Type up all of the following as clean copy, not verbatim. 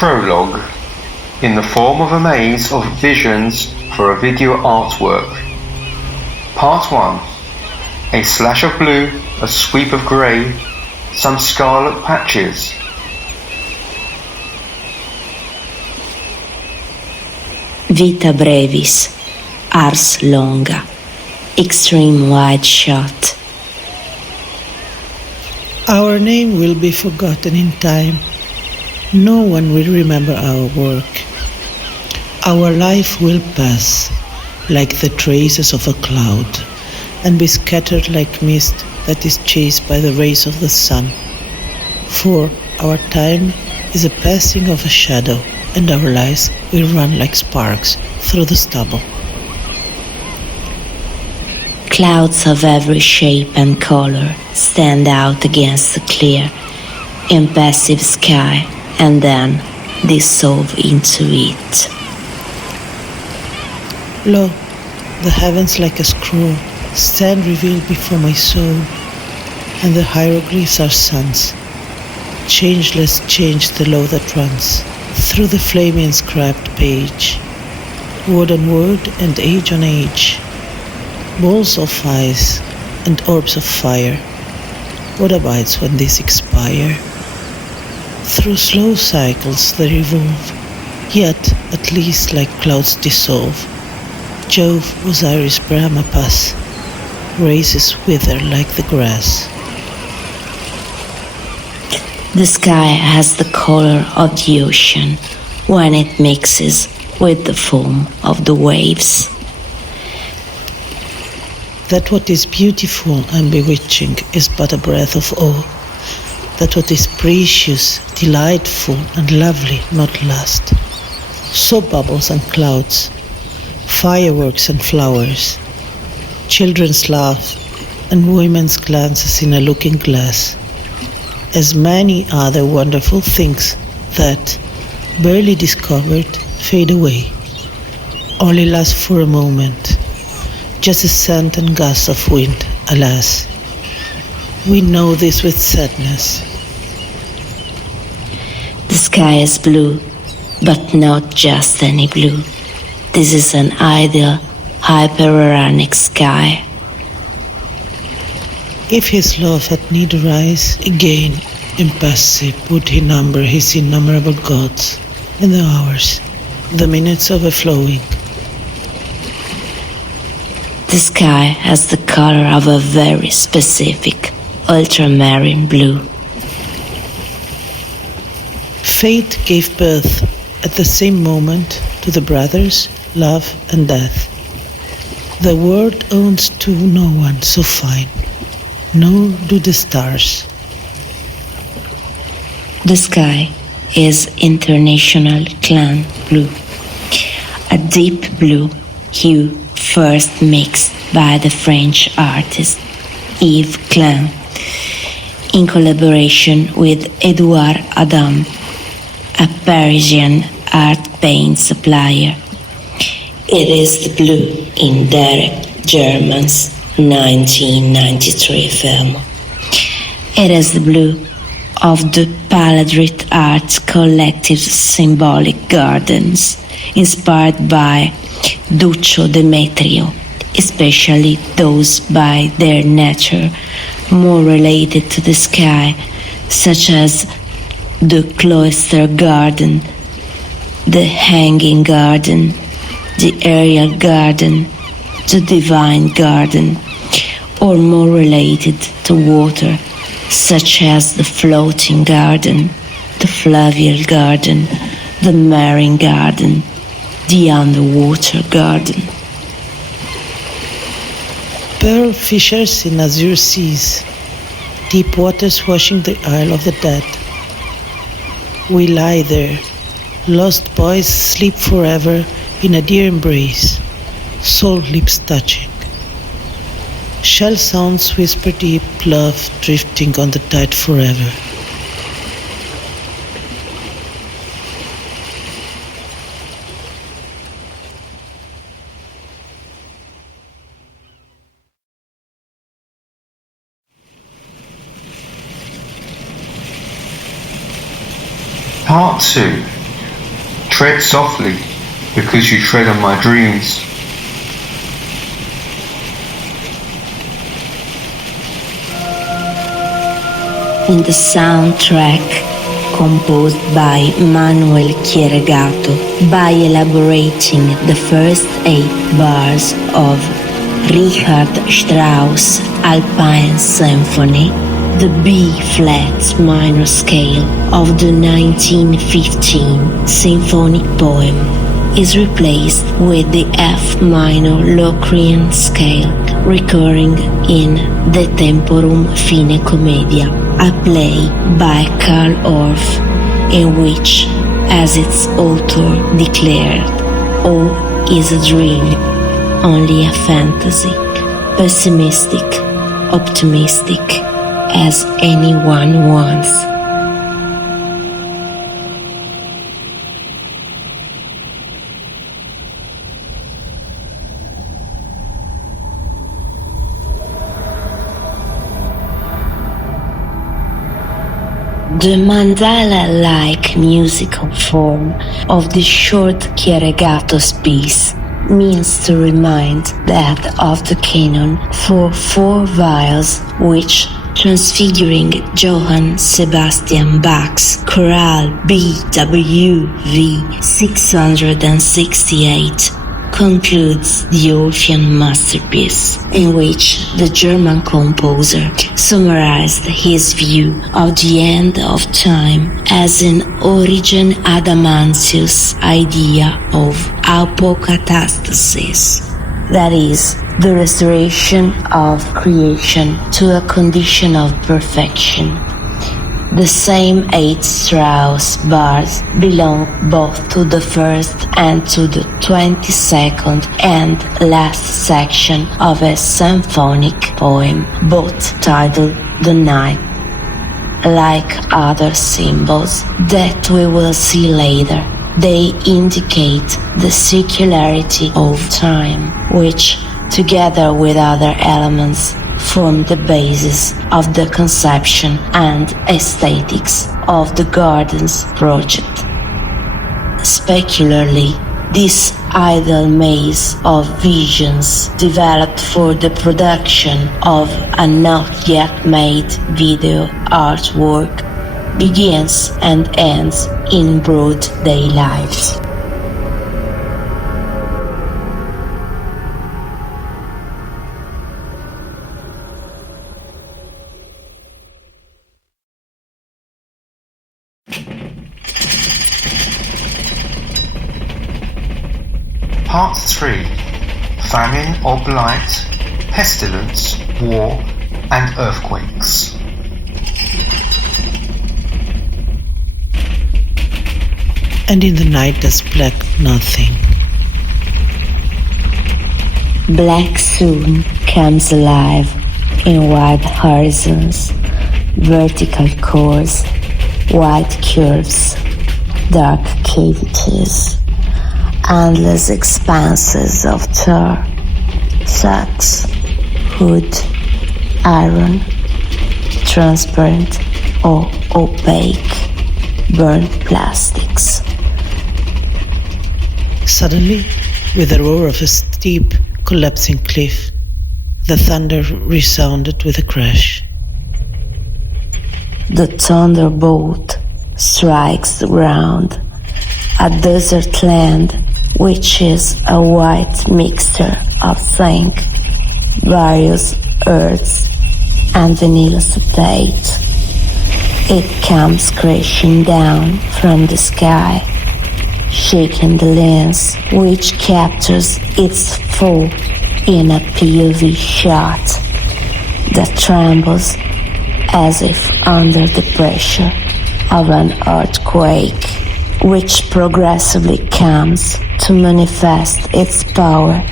Prologue, in the form of a maze of visions for a video artwork. Part 1. A slash of blue, a sweep of grey, some scarlet patches. Vita brevis, ars longa, extreme wide shot. Our name will be forgotten in time. No one will remember our work. Our life will pass like the traces of a cloud and be scattered like mist that is chased by the rays of the sun. For our time is a passing of a shadow, and our lives will run like sparks through the stubble. Clouds of every shape and color stand out against the clear, impassive sky and then dissolve into it. Lo, the heavens like a scroll stand revealed before my soul, and the hieroglyphs are suns. Changeless change the law that runs through the flaming inscribed page, word on word and age on age, balls of ice and orbs of fire. What abides when these expire? Through slow cycles they revolve, yet at least like clouds dissolve. Jove, Osiris, Brahma pass, races wither like the grass. The sky has the color of the ocean when it mixes with the foam of the waves. That what is beautiful and bewitching is but a breath of awe. That what is precious, delightful and lovely not last. Soap bubbles and clouds, fireworks and flowers, children's laugh and women's glances in a looking glass. As many other wonderful things that, barely discovered, fade away, only last for a moment, just a scent and gust of wind, alas. We know this with sadness. The sky is blue, but not just any blue. This is an ideal, hyperuranic sky. If his love had need arise, again, impassive would he number his innumerable gods, and the hours, the minutes overflowing. The sky has the color of a very specific ultramarine blue. Fate gave birth at the same moment to the brothers, love and death. The world owns to no one so fine, nor do the stars. The sky is international clan blue, a deep blue hue first mixed by the French artist Yves Klein in collaboration with Edouard Adam, a Parisian art paint supplier. It is the blue in Derek German's 1993 film. It is the blue of the PRALADRIT Art Collective's symbolic gardens, inspired by Duccio Demetrio, especially those by their nature more related to the sky, such as the cloister garden, the hanging garden, the aerial garden, the divine garden, or more related to water, such as the floating garden, the fluvial garden, the marine garden, the underwater garden. Pearl fishers in azure seas, deep waters washing the Isle of the Dead. We lie there, lost boys sleep forever in a dear embrace, soul lips touching. Shell sounds whisper deep love drifting on the tide forever. Part 2. tread softly, because you tread on my dreams. In the soundtrack composed by Manuel Chieregato, by elaborating the first 8 bars of Richard Strauss' Alpine Symphony, the B-flat minor scale of the 1915 symphonic poem is replaced with the F minor Locrian scale recurring in De Temporum Fine Commedia, a play by Karl Orff, in which, as its author declared, all is a dream, only a fantasy, pessimistic, optimistic, as anyone wants. The mandala-like musical form of the short Chieregato's piece means to remind that of the canon for 4 viols which, transfiguring Johann Sebastian Bach's Chorale BWV 668, concludes the Orphean masterpiece, in which the German composer summarized his view of the end of time as an Origen Adamantius idea of apokatastasis, that is, the restoration of creation to a condition of perfection. The same 8 Strauss bars belong both to the first and to the 22nd and last section of a symphonic poem, both titled The Night. Like other symbols that we will see later, they indicate the circularity of time, which, together with other elements, form the basis of the conception and aesthetics of the Gardens project. Specularly, this idle maze of visions developed for the production of a not yet made video artwork begins and ends in broad daylight. Part 3. Famine or blight, pestilence, war, and earthquakes. And in the night there's black nothing. Black soon comes alive in wide horizons, vertical cores, wide curves, dark cavities, endless expanses of tar, sacks, wood, iron, transparent or opaque, burnt plastics. Suddenly, with the roar of a steep, collapsing cliff, the thunder resounded with a crash. The thunderbolt strikes the ground, a desert land which is a white mixture of zinc, various earths, and vinyl acetate. It comes crashing down from the sky, shaking the lens which captures its fall in a POV shot that trembles as if under the pressure of an earthquake, which progressively comes to manifest its power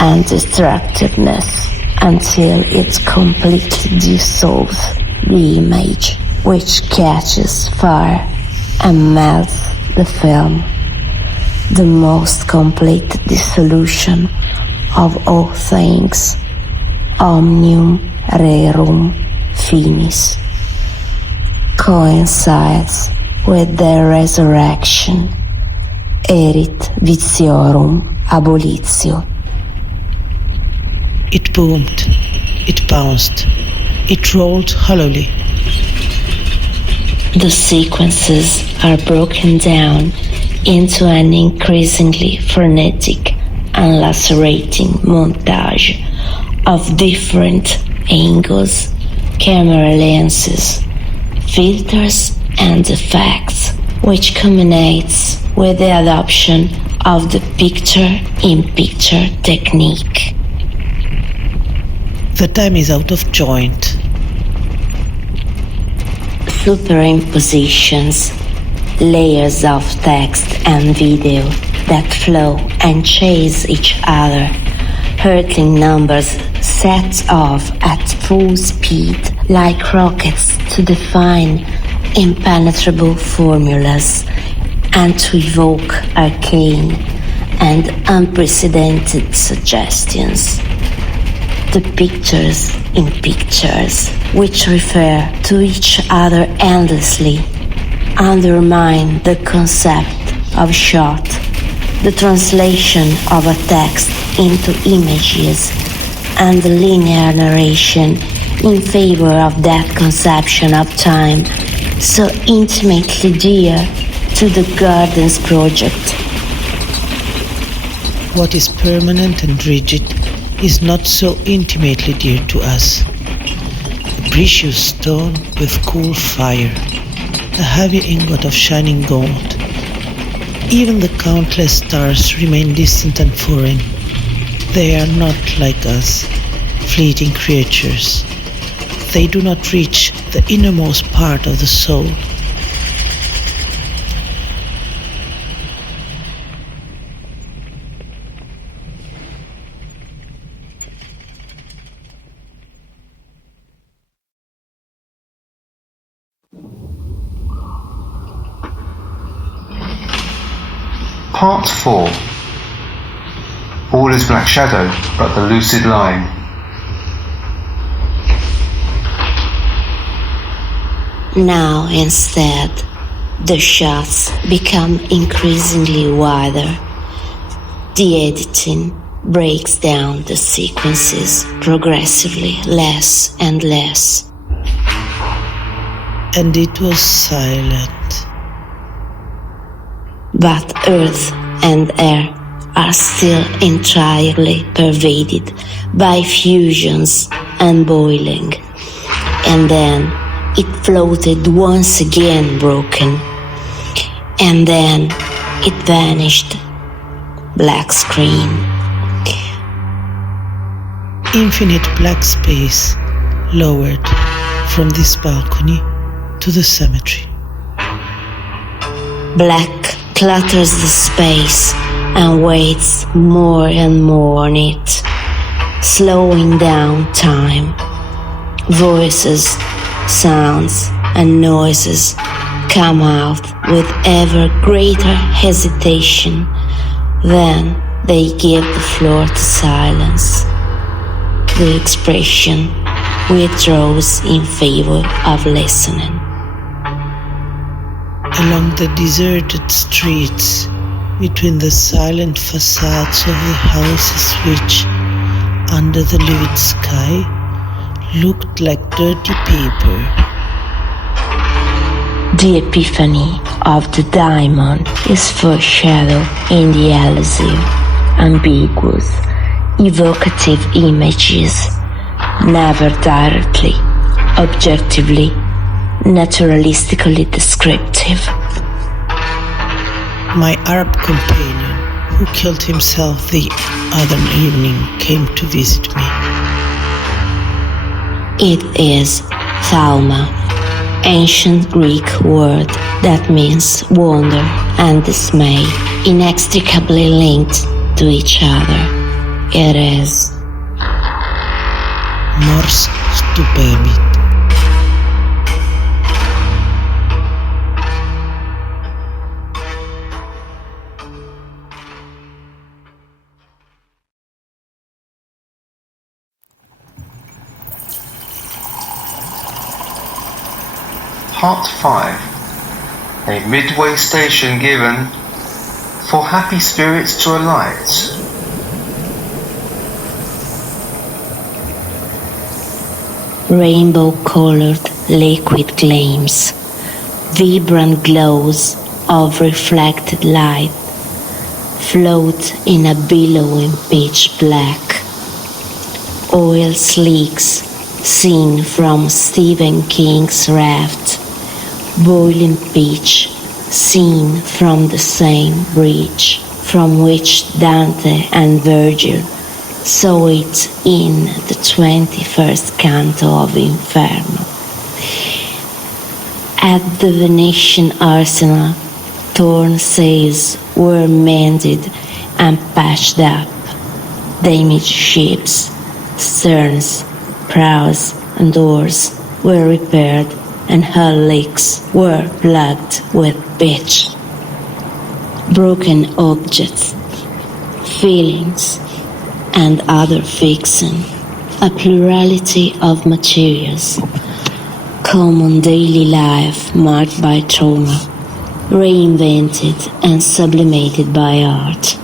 and destructiveness until it completely dissolves the image, which catches fire and melts the film. The most complete dissolution of all things, omnium rerum finis, coincides with their resurrection, erit viciorum abolitio. It boomed, it bounced, it rolled hollowly. The sequences are broken down into an increasingly frenetic and lacerating montage of different angles, camera lenses, filters and effects, which culminates with the adoption of the picture-in-picture technique. The time is out of joint. Superimpositions, layers of text and video that flow and chase each other, hurtling numbers set off at full speed like rockets to define impenetrable formulas and to evoke arcane and unprecedented suggestions. The pictures in pictures, which refer to each other endlessly, undermine the concept of shot, the translation of a text into images, and the linear narration in favor of that conception of time so intimately dear to the Gardens project. What is permanent and rigid is not so intimately dear to us. A precious stone with cool fire, a heavy ingot of shining gold. Even the countless stars remain distant and foreign. They are not like us, fleeting creatures. They do not reach the innermost part of the soul. Part 4. All is black shadow but the lucid line. Now instead, the shots become increasingly wider. The editing breaks down the sequences progressively less and less. And it was silent. But earth and air are still entirely pervaded by fusions and boiling. And then it floated once again broken. And then it vanished. Black screen. Infinite black space lowered from this balcony to the cemetery. Black clutters the space and waits more and more on it, slowing down time. Voices, sounds and noises come out with ever greater hesitation. Then they give the floor to silence. The expression withdraws in favor of listening. Along the deserted streets, between the silent facades of the houses which, under the livid sky, looked like dirty paper. The epiphany of the Dæmon is foreshadowed in the elusive, ambiguous, evocative images, never directly, objectively, naturalistically descriptive. My Arab companion, who killed himself the other evening, came to visit me. It is thauma, ancient Greek word that means wonder and dismay, inextricably linked to each other. It is Mors stupebit. Part 5. A midway station given, for happy spirits to alight. Rainbow-colored liquid gleams, vibrant glows of reflected light, float in a billowing pitch black. Oil slicks seen from Stephen King's Raft, boiling pitch seen from the same bridge from which Dante and Virgil saw it in the 21st canto of Inferno. At the Venetian arsenal, torn sails were mended and patched up. Damaged ships, sterns, prows and oars were repaired and hull leaks were plugged with pitch. Broken objects, feelings, and other fiction, a plurality of materials, common daily life marked by trauma, reinvented and sublimated by art.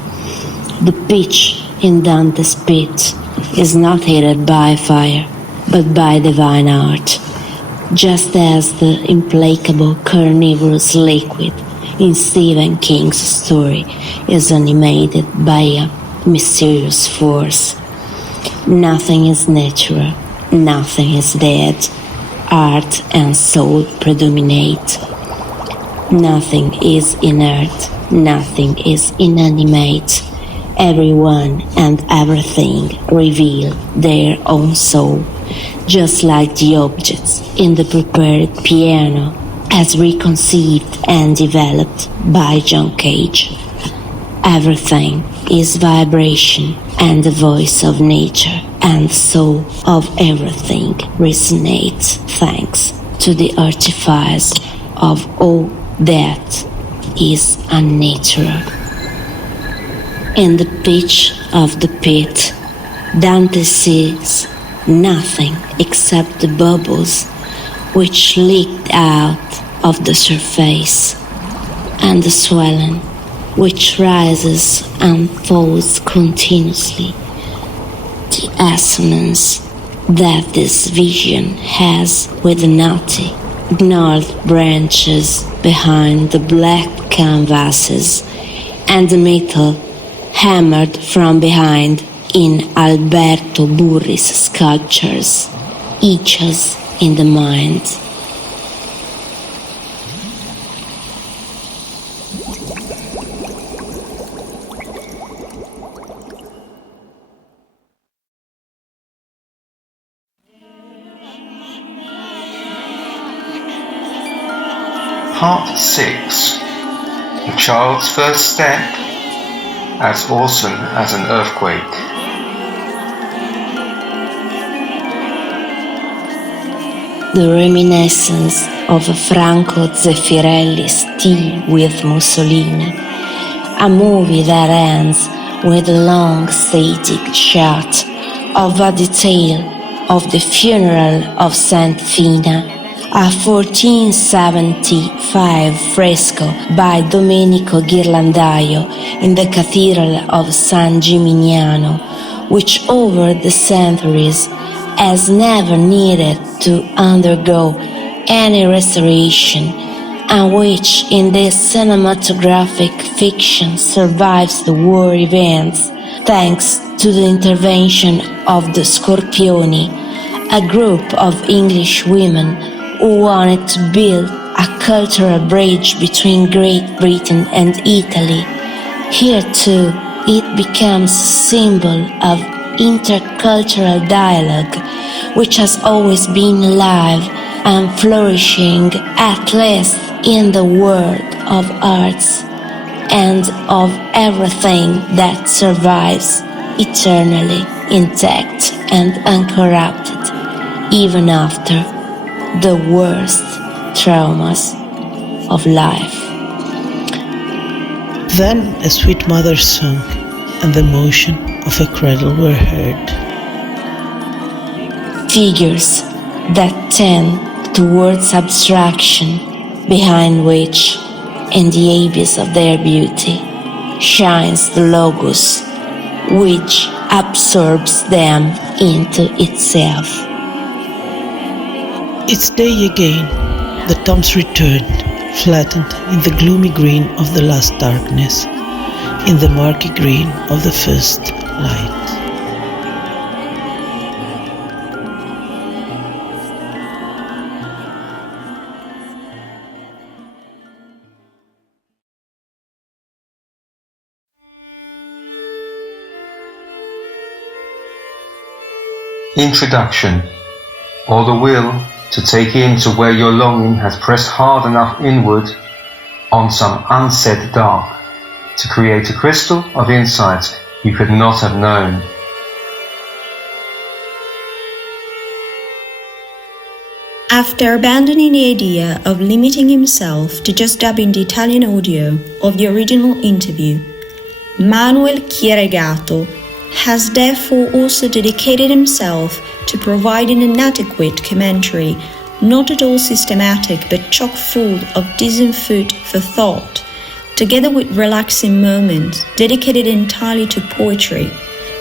The pitch in Dante's pit is not heated by fire, but by divine art, just as the implacable carnivorous liquid in Stephen King's story is animated by a mysterious force. Nothing is natural, nothing is dead. Art and soul predominate. Nothing is inert, nothing is inanimate. Everyone and everything reveal their own soul, just like the objects in the prepared piano as reconceived and developed by John Cage. Everything is vibration, and the voice of nature and the soul of everything resonates thanks to the artifice of all that is unnatural. In the pitch of the pit, Dante sees nothing except the bubbles which leaked out of the surface, and the swelling which rises and falls continuously. The assonance that this vision has with the knotty, gnarled branches behind the black canvases, and the metal hammered from behind in Alberto Burri's sculptures, etches in the mind. Part 6. The child's first step, as awesome as an earthquake. The reminiscence of Franco Zeffirelli's Tea with Mussolini, a movie that ends with a long static shot of a detail of the funeral of Saint Fina, a 1475 fresco by Domenico Ghirlandaio in the Cathedral of San Gimignano, which over the centuries has never needed to undergo any restoration, and which in this cinematographic fiction survives the war events thanks to the intervention of the Scorpioni, a group of English women who wanted to build a cultural bridge between Great Britain and Italy. Here too, it becomes a symbol of intercultural dialogue, which has always been alive and flourishing, at least in the world of arts, and of everything that survives eternally intact and uncorrupted, even after the worst traumas of life. Then a sweet mother's song and the motion of a cradle were heard. Figures that tend towards abstraction, behind which, in the abyss of their beauty, shines the logos, which absorbs them into itself. It's day again. The tombs returned, flattened in the gloomy green of the last darkness, in the murky green of the first light. Introduction, or the will to take you into where your longing has pressed hard enough inward on some unsaid dark to create a crystal of insight you could not have known. After abandoning the idea of limiting himself to just dubbing the Italian audio of the original interview, Manuel Chieregato has therefore also dedicated himself to providing an adequate commentary, not at all systematic but chock full of decent food for thought, together with relaxing moments dedicated entirely to poetry,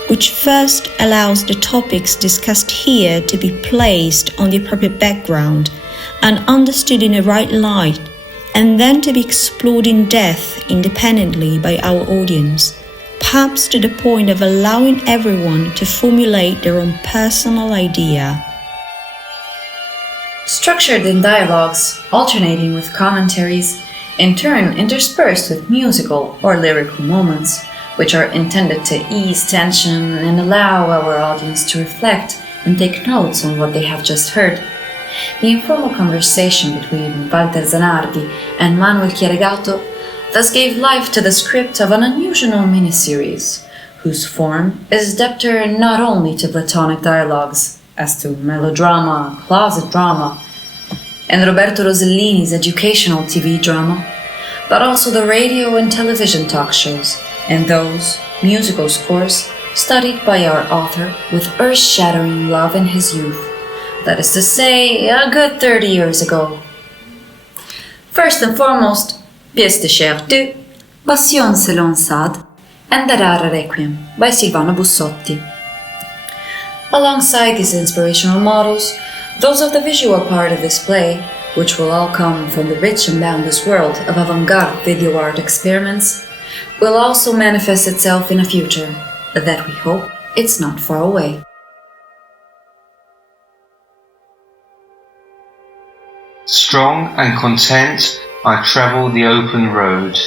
which first allows the topics discussed here to be placed on the appropriate background and understood in the right light, and then to be explored in depth independently by our audience, perhaps to the point of allowing everyone to formulate their own personal idea. Structured in dialogues, alternating with commentaries, in turn interspersed with musical or lyrical moments, which are intended to ease tension and allow our audience to reflect and take notes on what they have just heard. The informal conversation between Valter Zanardi and Manuel Chieregato thus gave life to the script of an unusual miniseries, whose form is debtor not only to Platonic dialogues, as to melodrama, closet drama, and Roberto Rossellini's educational TV drama, but also the radio and television talk shows, and those musical scores studied by our author with earth-shattering love in his youth, that is to say, a good 30 years ago. First and foremost, Pièce de Chair 2, Passion selon Sade, and the Rara Requiem by Silvano Bussotti. Alongside these inspirational models, those of the visual part of this play, which will all come from the rich and boundless world of avant-garde video art experiments, will also manifest itself in a future that we hope it's not far away. Strong and content, I travel the open road.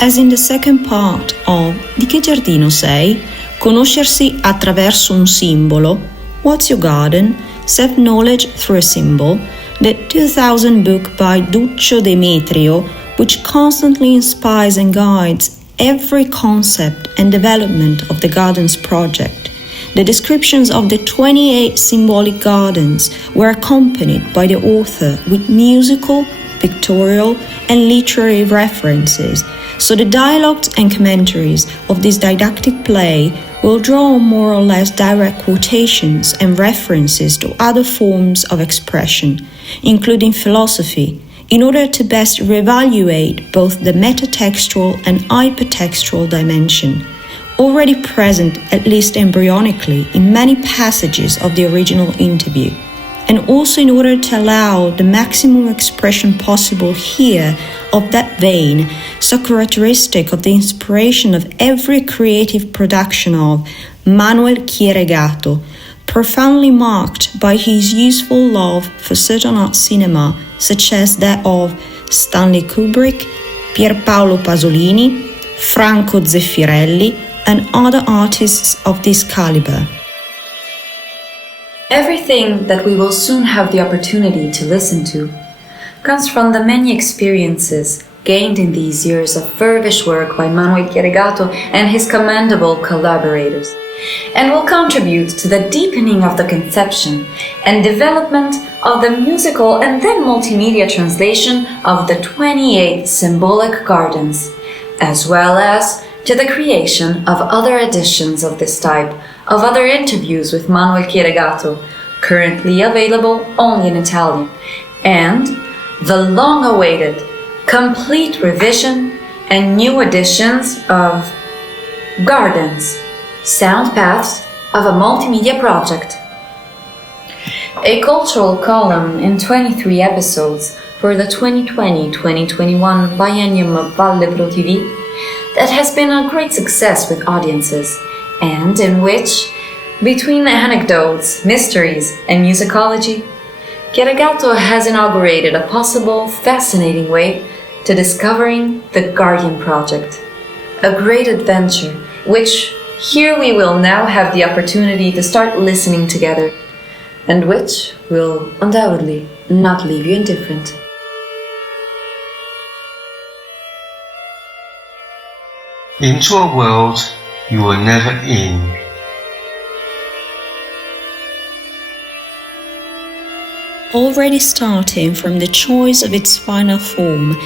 As in the second part of Di che giardino sei? Conoscersi attraverso un simbolo, What's Your Garden? Self-Knowledge Through a Symbol, the 2000 book by Duccio Demetrio, which constantly inspires and guides every concept and development of the Gardens project. The descriptions of the 28 symbolic gardens were accompanied by the author with musical, pictorial, and literary references, so the dialogues and commentaries of this didactic play will draw on more or less direct quotations and references to other forms of expression, including philosophy, in order to best reevaluate both the metatextual and hypertextual dimension, already present at least embryonically in many passages of the original interview, and also in order to allow the maximum expression possible here of that vein, so characteristic of the inspiration of every creative production of Manuel Chieregato, profoundly marked by his useful love for certain art cinema, such as that of Stanley Kubrick, Pierpaolo Pasolini, Franco Zeffirelli, and other artists of this caliber. Everything that we will soon have the opportunity to listen to comes from the many experiences gained in these years of feverish work by Manuel Chieregato and his commendable collaborators, and will contribute to the deepening of the conception and development of the musical and then multimedia translation of the 28 symbolic gardens, as well as to the creation of other editions of this type, of other interviews with Manuel Chieregato, currently available only in Italian, and the long-awaited, complete revision and new editions of Gardens, Sound Paths of a Multimedia Project. A cultural column in 23 episodes for the 2020-2021 biennium of Valter TV that has been a great success with audiences, and in which, between anecdotes, mysteries, and musicology, Chieregato has inaugurated a possible, fascinating way to discovering the Guardian Project, a great adventure which here we will now have the opportunity to start listening together, and which will undoubtedly not leave you indifferent. Into a world you were never in. Already starting from the choice of its final form,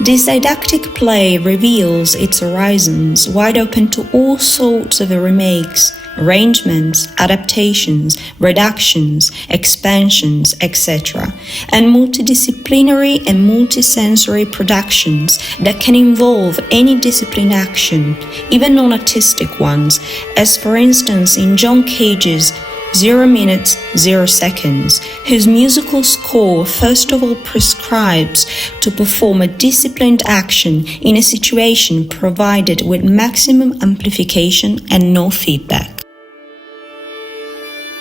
this didactic play reveals its horizons wide open to all sorts of remakes, arrangements, adaptations, reductions, expansions, etc., and multidisciplinary and multisensory productions that can involve any discipline action, even non-artistic ones, as for instance in John Cage's 0 minutes, 0 seconds, whose musical score first of all prescribes to perform a disciplined action in a situation provided with maximum amplification and no feedback.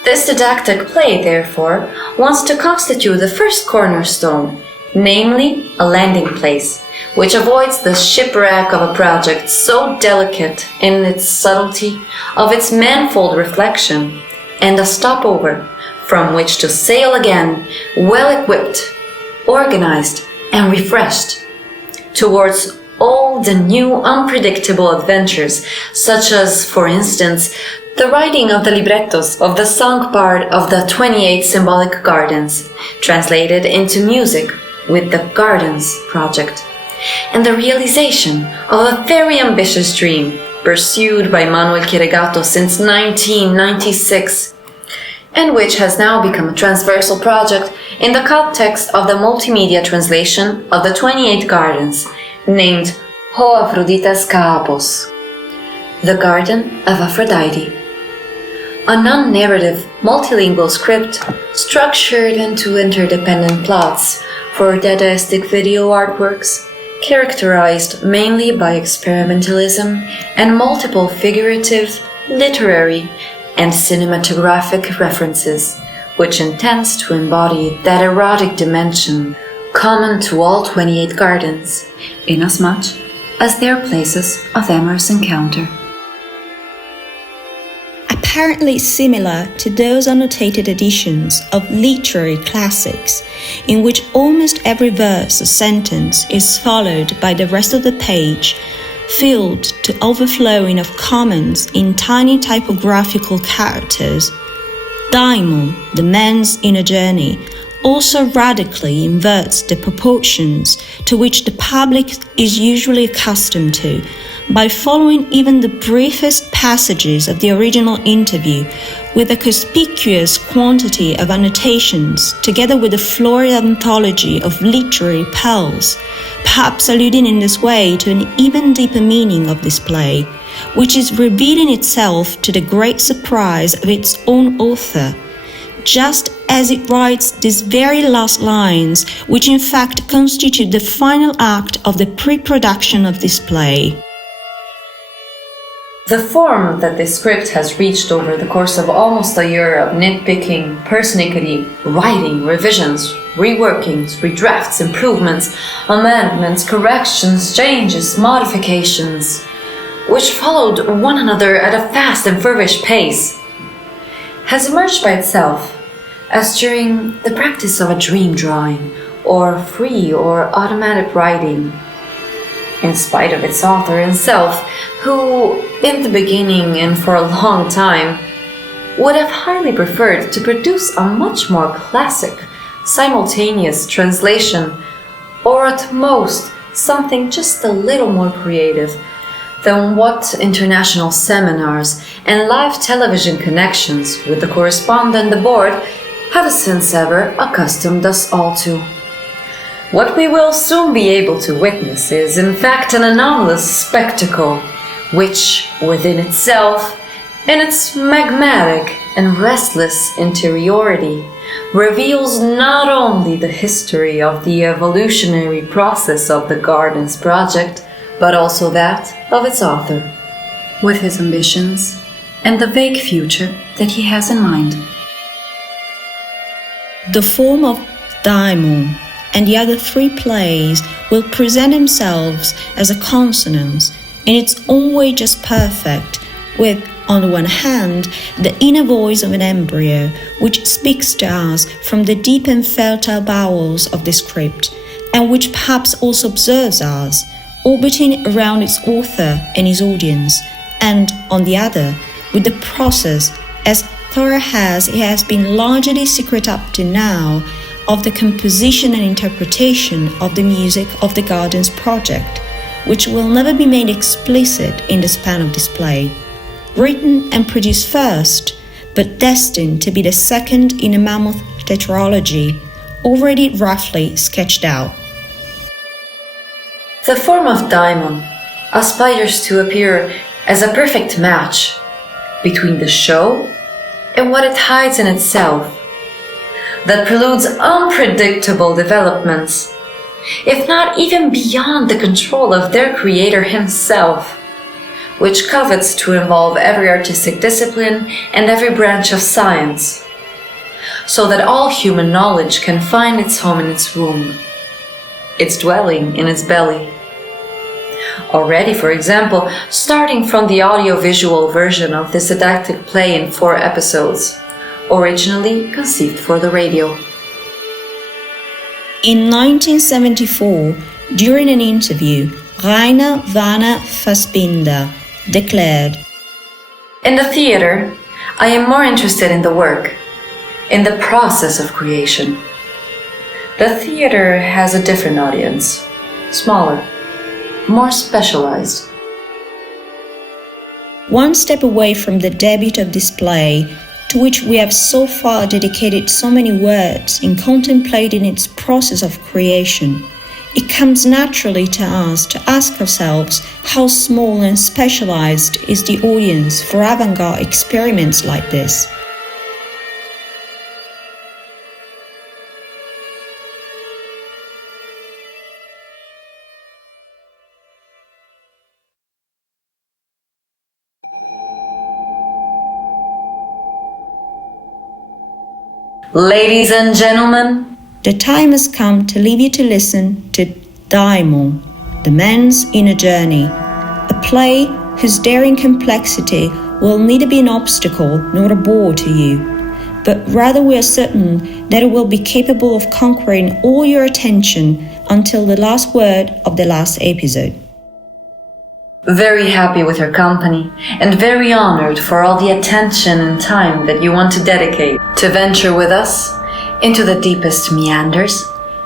This didactic play, therefore, wants to constitute the first cornerstone, namely a landing place, which avoids the shipwreck of a project so delicate in its subtlety of its manifold reflection, and a stopover from which to sail again, well-equipped, organized, and refreshed, towards all the new unpredictable adventures, such as, for instance, the writing of the librettos of the song part of the 28 symbolic gardens, translated into music with the Gardens Project, and the realization of a very ambitious dream pursued by Manuel Chieregato since 1996, and which has now become a transversal project in the context of the multimedia translation of the 28 gardens, named Ho Aphrodite's Kaapos, the Garden of Aphrodite. A non-narrative, multilingual script structured into interdependent plots for Dadaistic video artworks, characterized mainly by experimentalism and multiple figurative, literary, and cinematographic references, which intends to embody that erotic dimension common to all 28 gardens, inasmuch as they are places of amorous encounter. Apparently similar to those annotated editions of literary classics, in which almost every verse or sentence is followed by the rest of the page, filled to overflowing of comments in tiny typographical characters. Dαίμων, the man's inner journey, also radically inverts the proportions to which the public is usually accustomed to, by following even the briefest passages of the original interview with a conspicuous quantity of annotations, together with a florid anthology of literary pearls, perhaps alluding in this way to an even deeper meaning of this play, which is revealing itself to the great surprise of its own author, just as it writes these very last lines, which in fact constitute the final act of the pre-production of this play. The form that this script has reached over the course of almost a year of nitpicking, persnickety, writing, revisions, reworkings, redrafts, improvements, amendments, corrections, changes, modifications, which followed one another at a fast and feverish pace, has emerged by itself as during the practice of a dream drawing, or free or automatic writing, in spite of its author himself, who, in the beginning and for a long time, would have highly preferred to produce a much more classic, simultaneous translation, or at most something just a little more creative than what international seminars and live television connections with the correspondent board have since ever accustomed us all to. What we will soon be able to witness is, in fact, an anomalous spectacle, which, within itself, in its magmatic and restless interiority, reveals not only the history of the evolutionary process of the Gardens project, but also that of its author, with his ambitions and the vague future that he has in mind. The form of Dämon and the other three plays will present themselves as a consonance in its own way just perfect, with, on the one hand, the inner voice of an embryo which speaks to us from the deep and fertile bowels of the script, and which perhaps also observes us, orbiting around its author and his audience, and, on the other, with the process, as thorough as it has been largely secret up to now, of the composition and interpretation of the music of the Gardens project, which will never be made explicit in the span of this play, written and produced first, but destined to be the second in a mammoth tetralogy, already roughly sketched out. The form of Dämon aspires to appear as a perfect match between the show and what it hides in itself, that preludes unpredictable developments, if not even beyond the control of their creator himself, which covets to involve every artistic discipline and every branch of science, so that all human knowledge can find its home in its womb, its dwelling in its belly. Already, for example, starting from the audio-visual version of this didactic play in 4 episodes, originally conceived for the radio. In 1974, during an interview, Rainer Werner Fassbinder declared, "In the theater, I am more interested in the work, in the process of creation. The theater has a different audience, smaller, more specialized." One step away from the debut of this play, to which we have so far dedicated so many words in contemplating its process of creation, it comes naturally to us to ask ourselves how small and specialized is the audience for avant-garde experiments like this. Ladies and gentlemen, The time has come to leave you to listen to Dämon, The Man's Inner Journey, a play whose daring complexity will neither be an obstacle nor a bore to you, but rather we are certain that it will be capable of conquering all your attention until the last word of the last episode. very happy with your company and very honored for all the attention and time that you want to dedicate to venture with us into the deepest meanders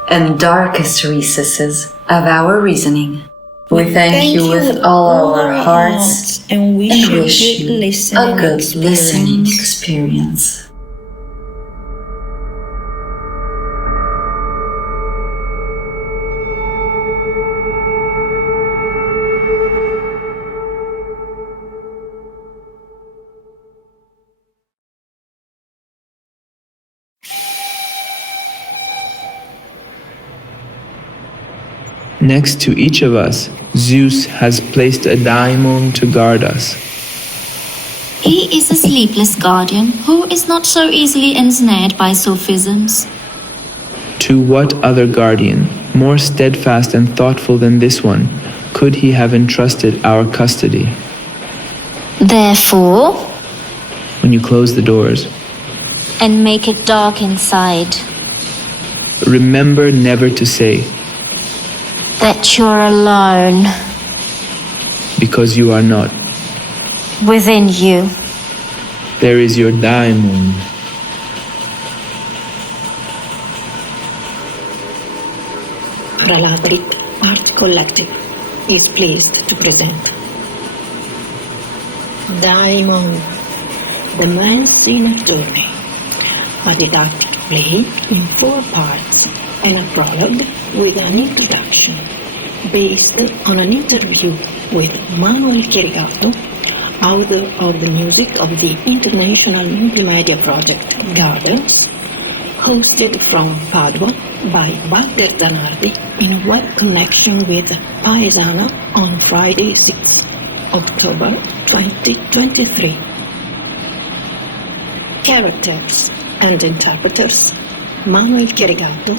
and darkest recesses of our reasoning. We thank you with all our hearts and wish you a good listening experience. Next to each of us, Zeus has placed a daimon to guard us. He is a sleepless guardian who is not so easily ensnared by sophisms. To what other guardian, more steadfast and thoughtful than this one, could he have entrusted our custody? Therefore, When you close the doors, and make it dark inside, remember never to say, that you're alone because you are not. within you. There is your daimon. PRALADRIT Art Collective is pleased to present Dämon, The Man's Inner Journey, a didactic play in 4 parts and a prologue with an introduction based on an interview with Manuel Chieregato, author of the music of the international multimedia project Gardens, hosted from Padua by Valter Zanardi in web connection with Paesana on Friday, 6 October 2023. Characters and interpreters: Manuel Chieregato,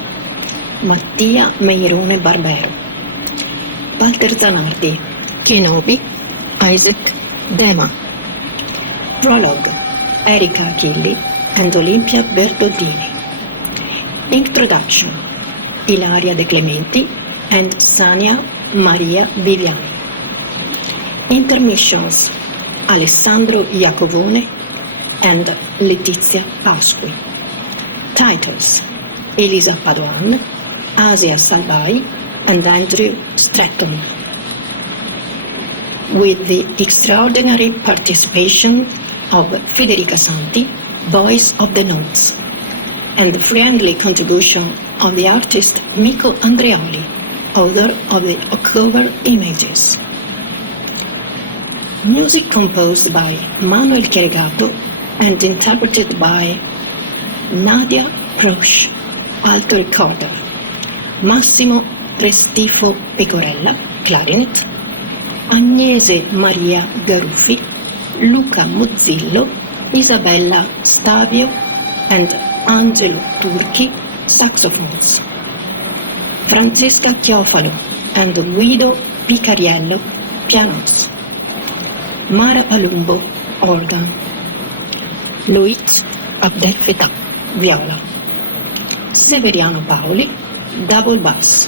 Mattia Meirone Barbero, Valter Zanardi, Kenobi, Isaac, Dema. Prologue: Erika Achilli and Olimpia Bertoldini. Introduction: Ilaria De Clementi and Sania Maria Viviani. Intermissions: Alessandro Iacovone and Letizia Pasqui. Titles: Elisa Paduan, Asia Salvai and Andrew Stratton. With the extraordinary participation of Federica Santi, voice of the notes, and the friendly contribution of the artist Miko Andreoli, author of the cover images. Music composed by Manuel Chieregato and interpreted by Nadia Prosch, alto recorder, Massimo Restifo Pecorella, clarinet, Agnese Maria Garuffi, Luca Muzzillo, Isabella Stavio, and Angelo Turchi, saxophones. Francesca Chiofalo and Guido Picariello, pianos. Mara Palumbo, organ. Luiz Abdelfetah, viola. Severiano Paoli, double bass.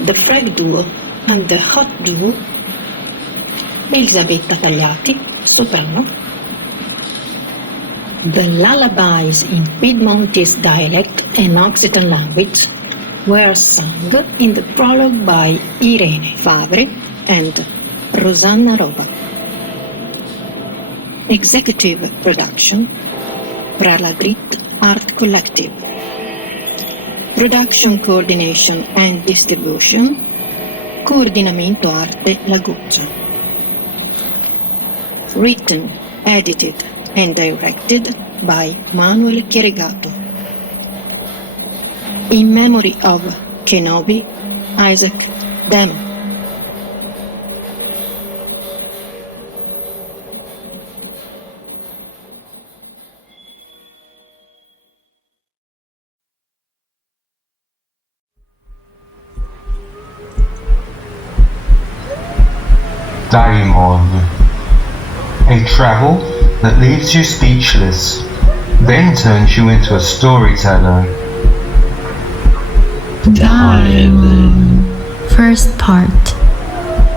The Frag Duo and the Hot Duo, Elisabetta Tagliati, soprano. The lullabies in Piedmontese dialect and Occitan language were sung in the prologue by Irene Favre and Rosanna Rova. Executive production: PRALADRIT Art Collective. Production coordination and distribution: Coordinamento Arte La Goccia. Written, edited and directed by Manuel Chieregato. In memory of Kenobi, Isaac, Dema. Daimon. A travel that leaves you speechless, then turns you into a storyteller. Daimon. First part.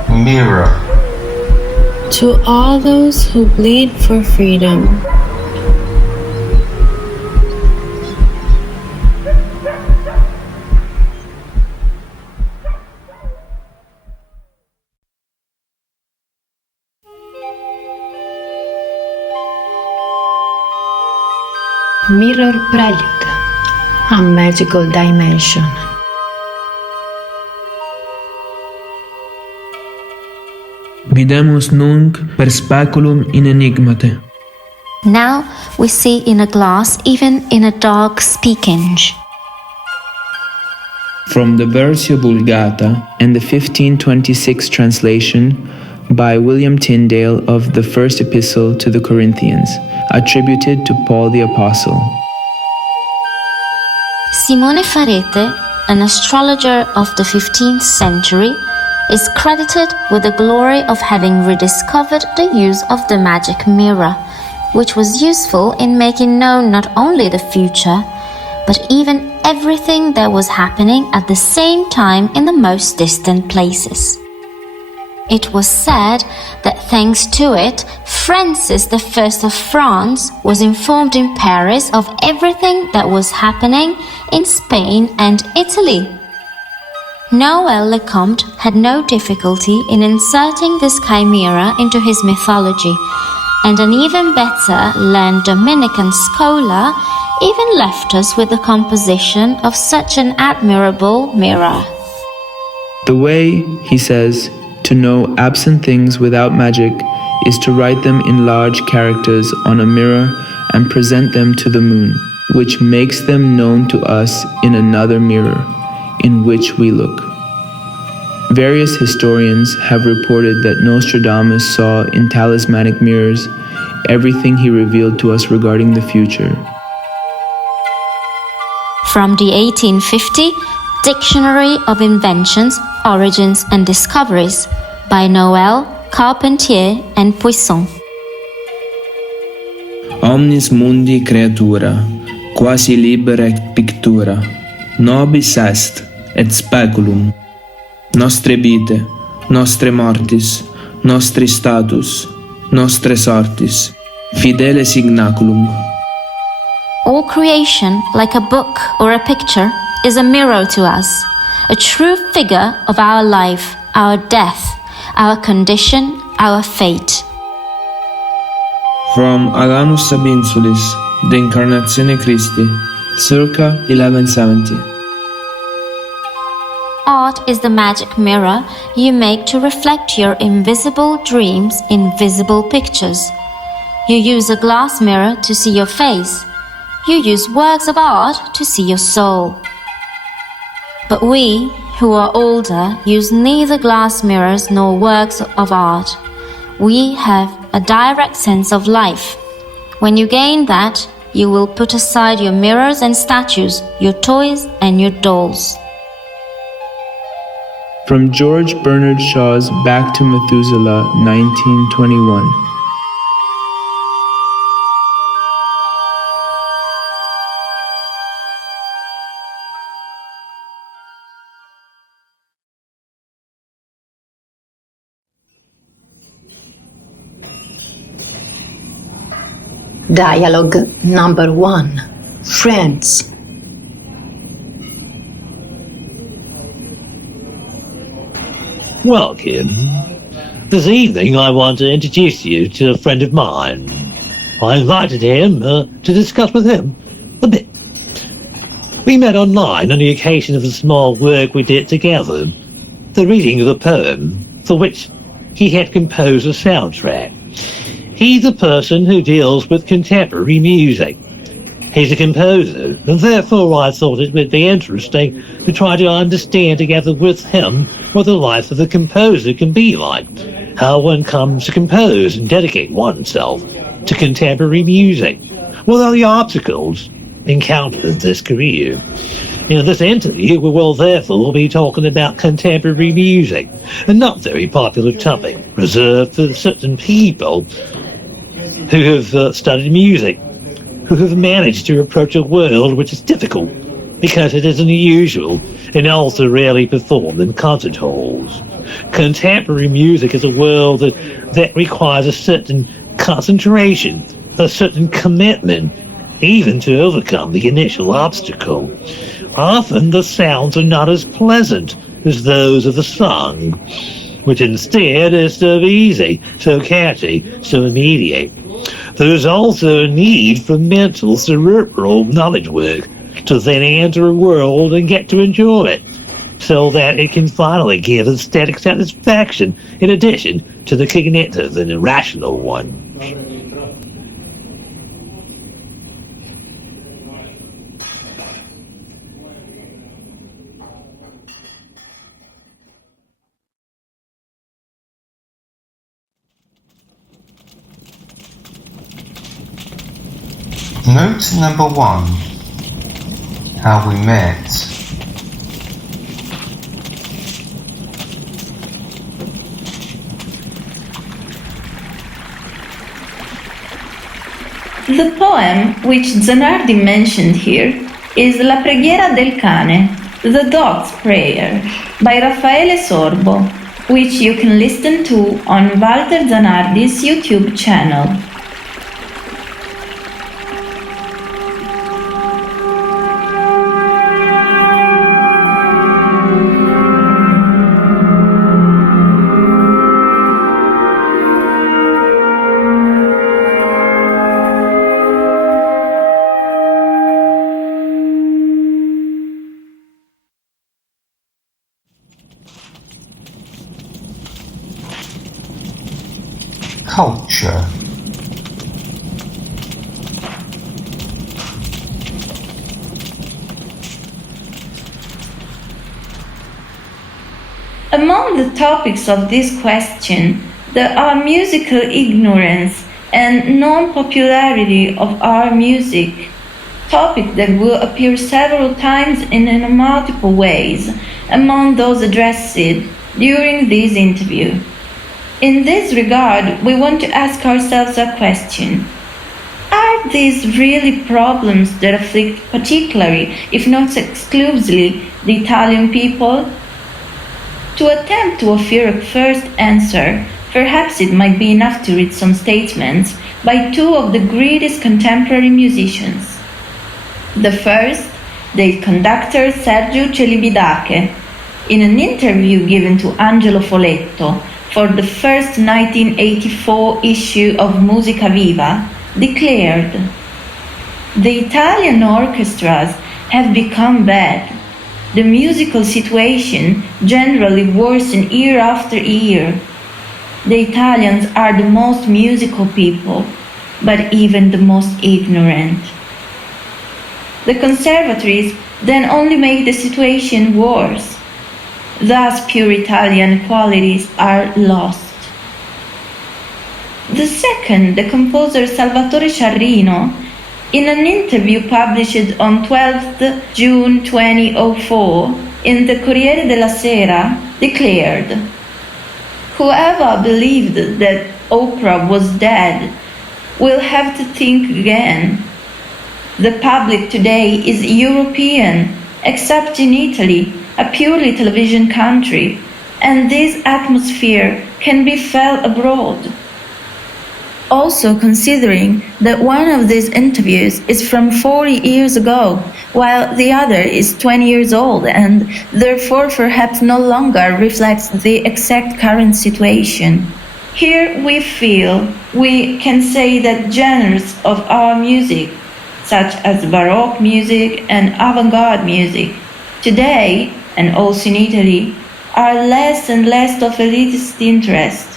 Mirror. To all those who bleed for freedom. Mirror Prelude, a magical dimension. Videmus nunc per speculum in enigmate. Now we see in a glass, even in a dark speaking. From the Versio Vulgata and the 1526 translation by William Tyndale of the First Epistle to the Corinthians, attributed to Paul the Apostle. Simone Farete, an astrologer of the 15th century, is credited with the glory of having rediscovered the use of the magic mirror, which was useful in making known not only the future, but even everything that was happening at the same time in the most distant places. It was said that thanks to it, Francis I of France was informed in Paris of everything that was happening in Spain and Italy. Noël Lecomte had no difficulty in inserting this chimera into his mythology, and an even better learned Dominican scholar even left us with the composition of such an admirable mirror. The way, he says, to know absent things without magic is to write them in large characters on a mirror and present them to the moon, which makes them known to us in another mirror, in which we look. Various historians have reported that Nostradamus saw in talismanic mirrors everything he revealed to us regarding the future. From the 1850 Dictionary of Inventions, Origins and Discoveries by Noël, Carpentier and Poisson. Omnis mundi creatura, quasi libera et pictura, nobis est, et speculum. Nostre vitae, nostre mortis, nostri status, nostre sortis, fidele signaculum. All creation, like a book or a picture, is a mirror to us, a true figure of our life, our death, our condition, our fate. From Alanus Sabinsulis, De Incarnatione Christi, circa 1170. Art is the magic mirror you make to reflect your invisible dreams in visible pictures. You use a glass mirror to see your face. You use works of art to see your soul. But we, who are older, use neither glass mirrors nor works of art. We have a direct sense of life. When you gain that, you will put aside your mirrors and statues, your toys and your dolls. From George Bernard Shaw's Back to Methuselah, 1921. Dialogue number 1. Friends. Well, kid, this evening I want to introduce you to a friend of mine. I invited him to discuss with him a bit. We met online on the occasion of a small work we did together, the reading of a poem for which he had composed a soundtrack. He's a person who deals with contemporary music. He's a composer, and therefore I thought it would be interesting to try to understand together with him what the life of a composer can be like, how one comes to compose and dedicate oneself to contemporary music, what are the obstacles encountered in this career. In this interview, we will therefore be talking about contemporary music, a not very popular topic reserved for certain people who have studied music, who have managed to approach a world which is difficult because it is unusual and also rarely performed in concert halls. Contemporary music is a world that requires a certain concentration, a certain commitment, even to overcome the initial obstacle. Often the sounds are not as pleasant as those of the song, which instead is so easy, so catchy, so immediate. There is also a need for mental, cerebral knowledge work to then enter a world and get to enjoy it, so that it can finally give aesthetic satisfaction in addition to the cognitive and irrational ones. Note number 1. How we met. The poem which Zanardi mentioned here is La preghiera del cane, the dog's prayer, by Raffaele Sorbo, which you can listen to on Valter Zanardi's YouTube channel. culture. Among the topics of this question, there are musical ignorance and non-popularity of our music, topics that will appear several times in multiple ways among those addressed during this interview. In this regard, we want to ask ourselves a question. Are these really problems that afflict particularly, if not exclusively, the Italian people? To attempt to offer a first answer, perhaps it might be enough to read some statements by two of the greatest contemporary musicians. The first, the conductor Sergio Celibidache, in an interview given to Angelo Foletto for the first 1984 issue of Musica Viva, declared, "The Italian orchestras have become bad. The musical situation generally worsens year after year. The Italians are the most musical people, but even the most ignorant. The conservatories then only make the situation worse. Thus pure Italian qualities are lost." The second, the composer Salvatore Sciarrino, in an interview published on 12th June 2004 in the Corriere della Sera, declared, "Whoever believed that opera was dead will have to think again. The public today is European, except in Italy, a purely television country, and this atmosphere can be felt abroad." Also considering that one of these interviews is from 40 years ago, while the other is 20 years old and therefore perhaps no longer reflects the exact current situation. Here we feel we can say that genres of our music, such as Baroque music and avant-garde music, today, and also in Italy, are less and less of elitist interest.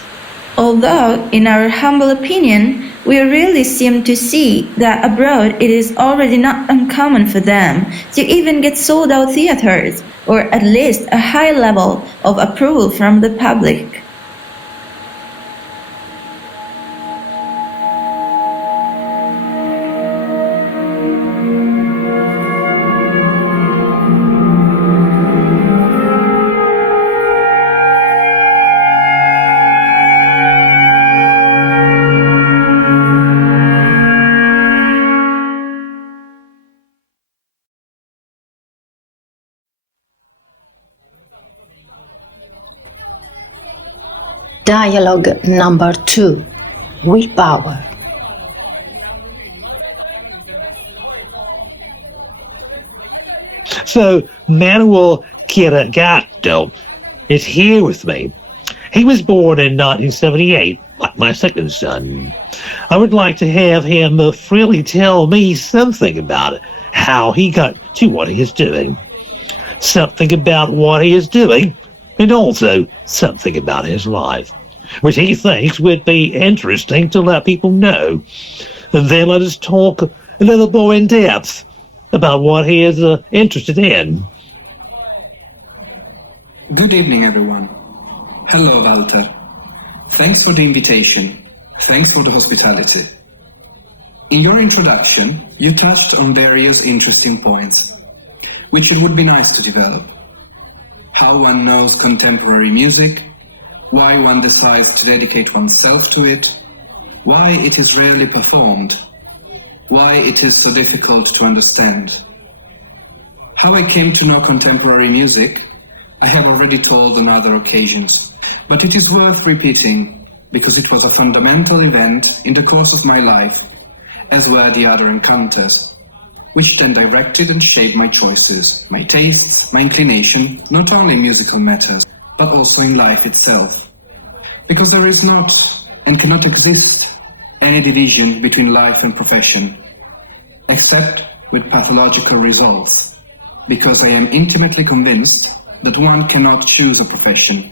Although, in our humble opinion, we really seem to see that abroad it is already not uncommon for them to even get sold-out theaters, or at least a high level of approval from the public. Dialogue number 2. Willpower. So, Manuel Chieregato is here with me. He was born in 1978, like my second son. I would like to have him freely tell me something about it, how he got to what he is doing. Something about what he is doing, and also something about his life, which he thinks would be interesting to let people know. And then let us talk a little more in depth about what he is interested in. Good evening, everyone. Hello, Valter. Thanks for the invitation. Thanks for the hospitality. In your introduction, you touched on various interesting points, which it would be nice to develop. How one knows contemporary music, why one decides to dedicate oneself to it, why it is rarely performed, why it is so difficult to understand. How I came to know contemporary music, I have already told on other occasions, but it is worth repeating because it was a fundamental event in the course of my life, as were the other encounters, which then directed and shaped my choices, my tastes, my inclination, not only in musical matters, but also in life itself. Because there is not, and cannot exist, any division between life and profession, except with pathological results, because I am intimately convinced that one cannot choose a profession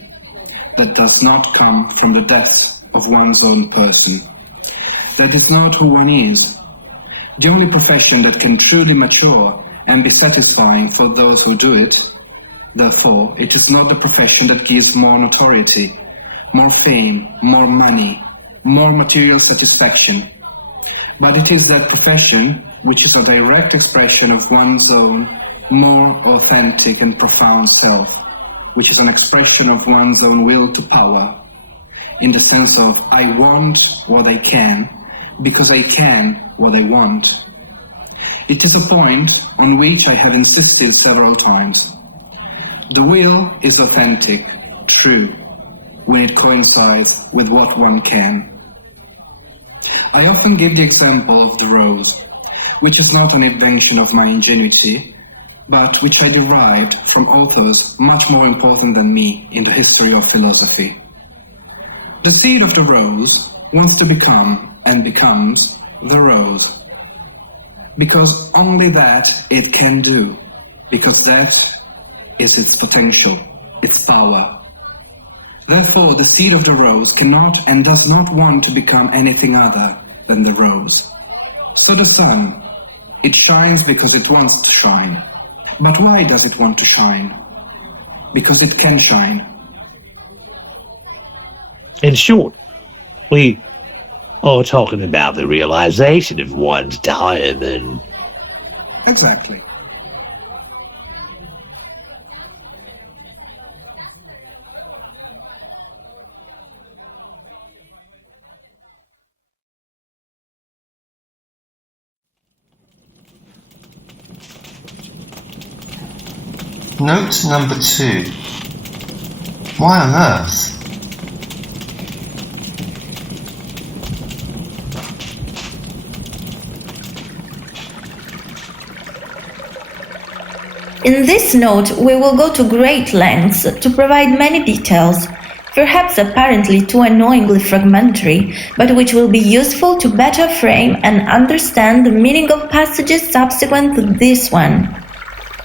that does not come from the depths of one's own person. That is not who one is. The only profession that can truly mature and be satisfying for those who do it, therefore, it is not the profession that gives more notoriety, more fame, more money, more material satisfaction, but it is that profession which is a direct expression of one's own more authentic and profound self, which is an expression of one's own will to power, in the sense of I want what I can, because I can what I want. It is a point on which I have insisted several times. The will is authentic, true, when it coincides with what one can. I often give the example of the rose, which is not an invention of my ingenuity, but which I derived from authors much more important than me in the history of philosophy. The seed of the rose wants to become and becomes the rose, because only that it can do, because that is its potential, its power. Therefore, the seed of the rose cannot and does not want to become anything other than the rose. So the sun, it shines because it wants to shine. But why does it want to shine? Because it can shine. In short, we are talking about the realization of one's diamond. Exactly. Note number 2. Why on earth? In this note, we will go to great lengths to provide many details, perhaps apparently too annoyingly fragmentary, but which will be useful to better frame and understand the meaning of passages subsequent to this one.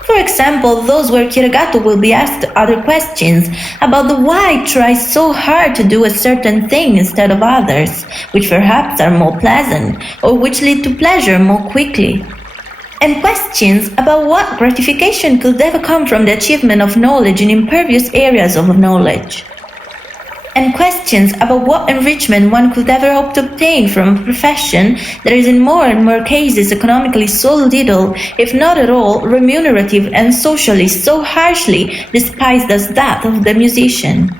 For example, those where Chieregato will be asked other questions about the why tries so hard to do a certain thing instead of others, which perhaps are more pleasant, or which lead to pleasure more quickly. And questions about what gratification could ever come from the achievement of knowledge in impervious areas of knowledge. And questions about what enrichment one could ever hope to obtain from a profession that is in more and more cases economically so little, if not at all, remunerative and socially so harshly despised as that of the musician.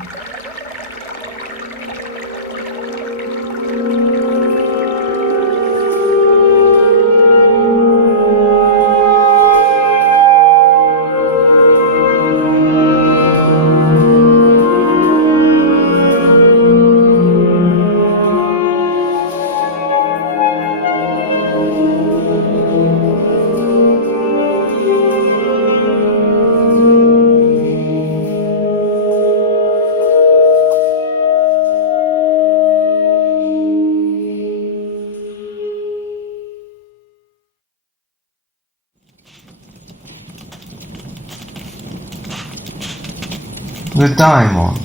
The Daimon.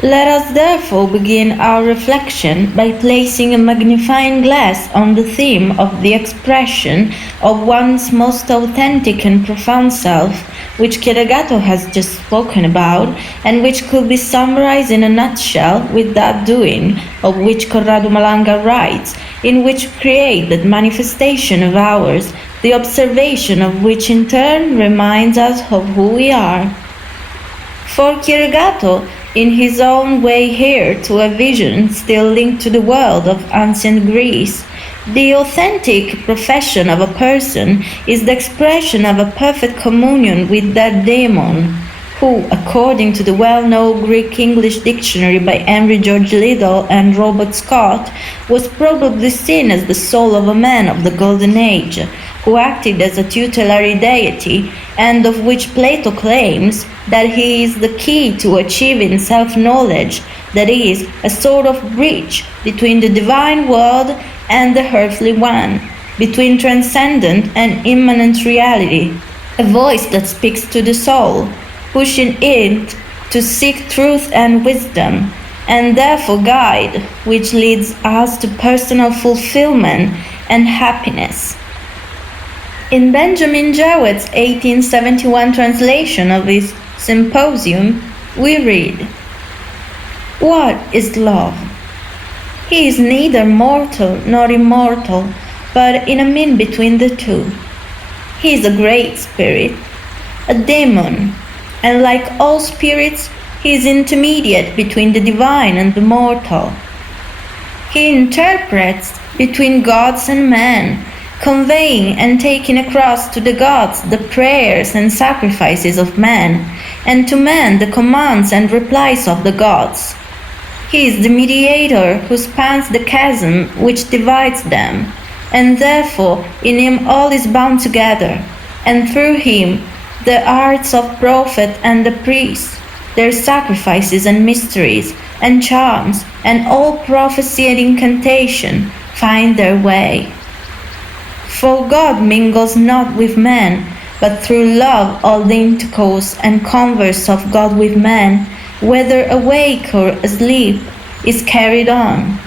Let us therefore begin our reflection by placing a magnifying glass on the theme of the expression of one's most authentic and profound self, which Chieregato has just spoken about, and which could be summarized in a nutshell with that doing, of which Corrado Malanga writes, in which create that manifestation of ours, the observation of which in turn reminds us of who we are. For Chieregato, in his own way here to a vision still linked to the world of ancient Greece, the authentic profession of a person is the expression of a perfect communion with that Dαίμων, who, according to the well-known Greek-English dictionary by Henry George Liddell and Robert Scott, was probably seen as the soul of a man of the Golden Age, who acted as a tutelary deity, and of which Plato claims that he is the key to achieving self-knowledge, that is, a sort of bridge between the divine world and the earthly one, between transcendent and immanent reality, a voice that speaks to the soul, pushing it to seek truth and wisdom, and therefore guide, which leads us to personal fulfillment and happiness. In Benjamin Jowett's 1871 translation of his Symposium, we read, "What is love? He is neither mortal nor immortal, but in a mean between the two. He is a great spirit, a demon, and like all spirits, he is intermediate between the divine and the mortal. He interprets between gods and men, conveying and taking across to the gods the prayers and sacrifices of men, and to men the commands and replies of the gods. He is the mediator who spans the chasm which divides them, and therefore in him all is bound together, and through him the arts of prophet and the priest, their sacrifices and mysteries and charms, and all prophecy and incantation find their way. For God mingles not with men, but through love all the intercourse and converse of God with man, whether awake or asleep, is carried on."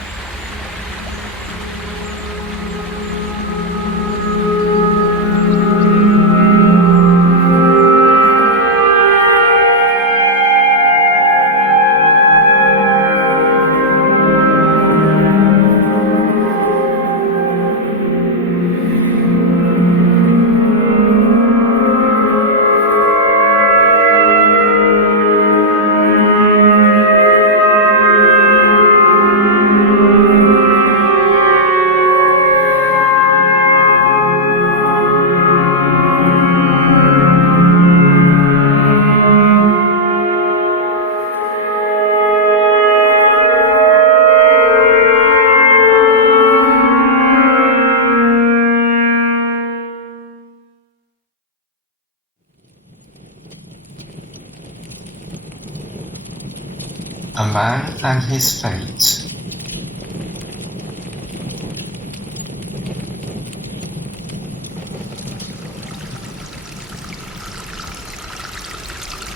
A Man and His Fate.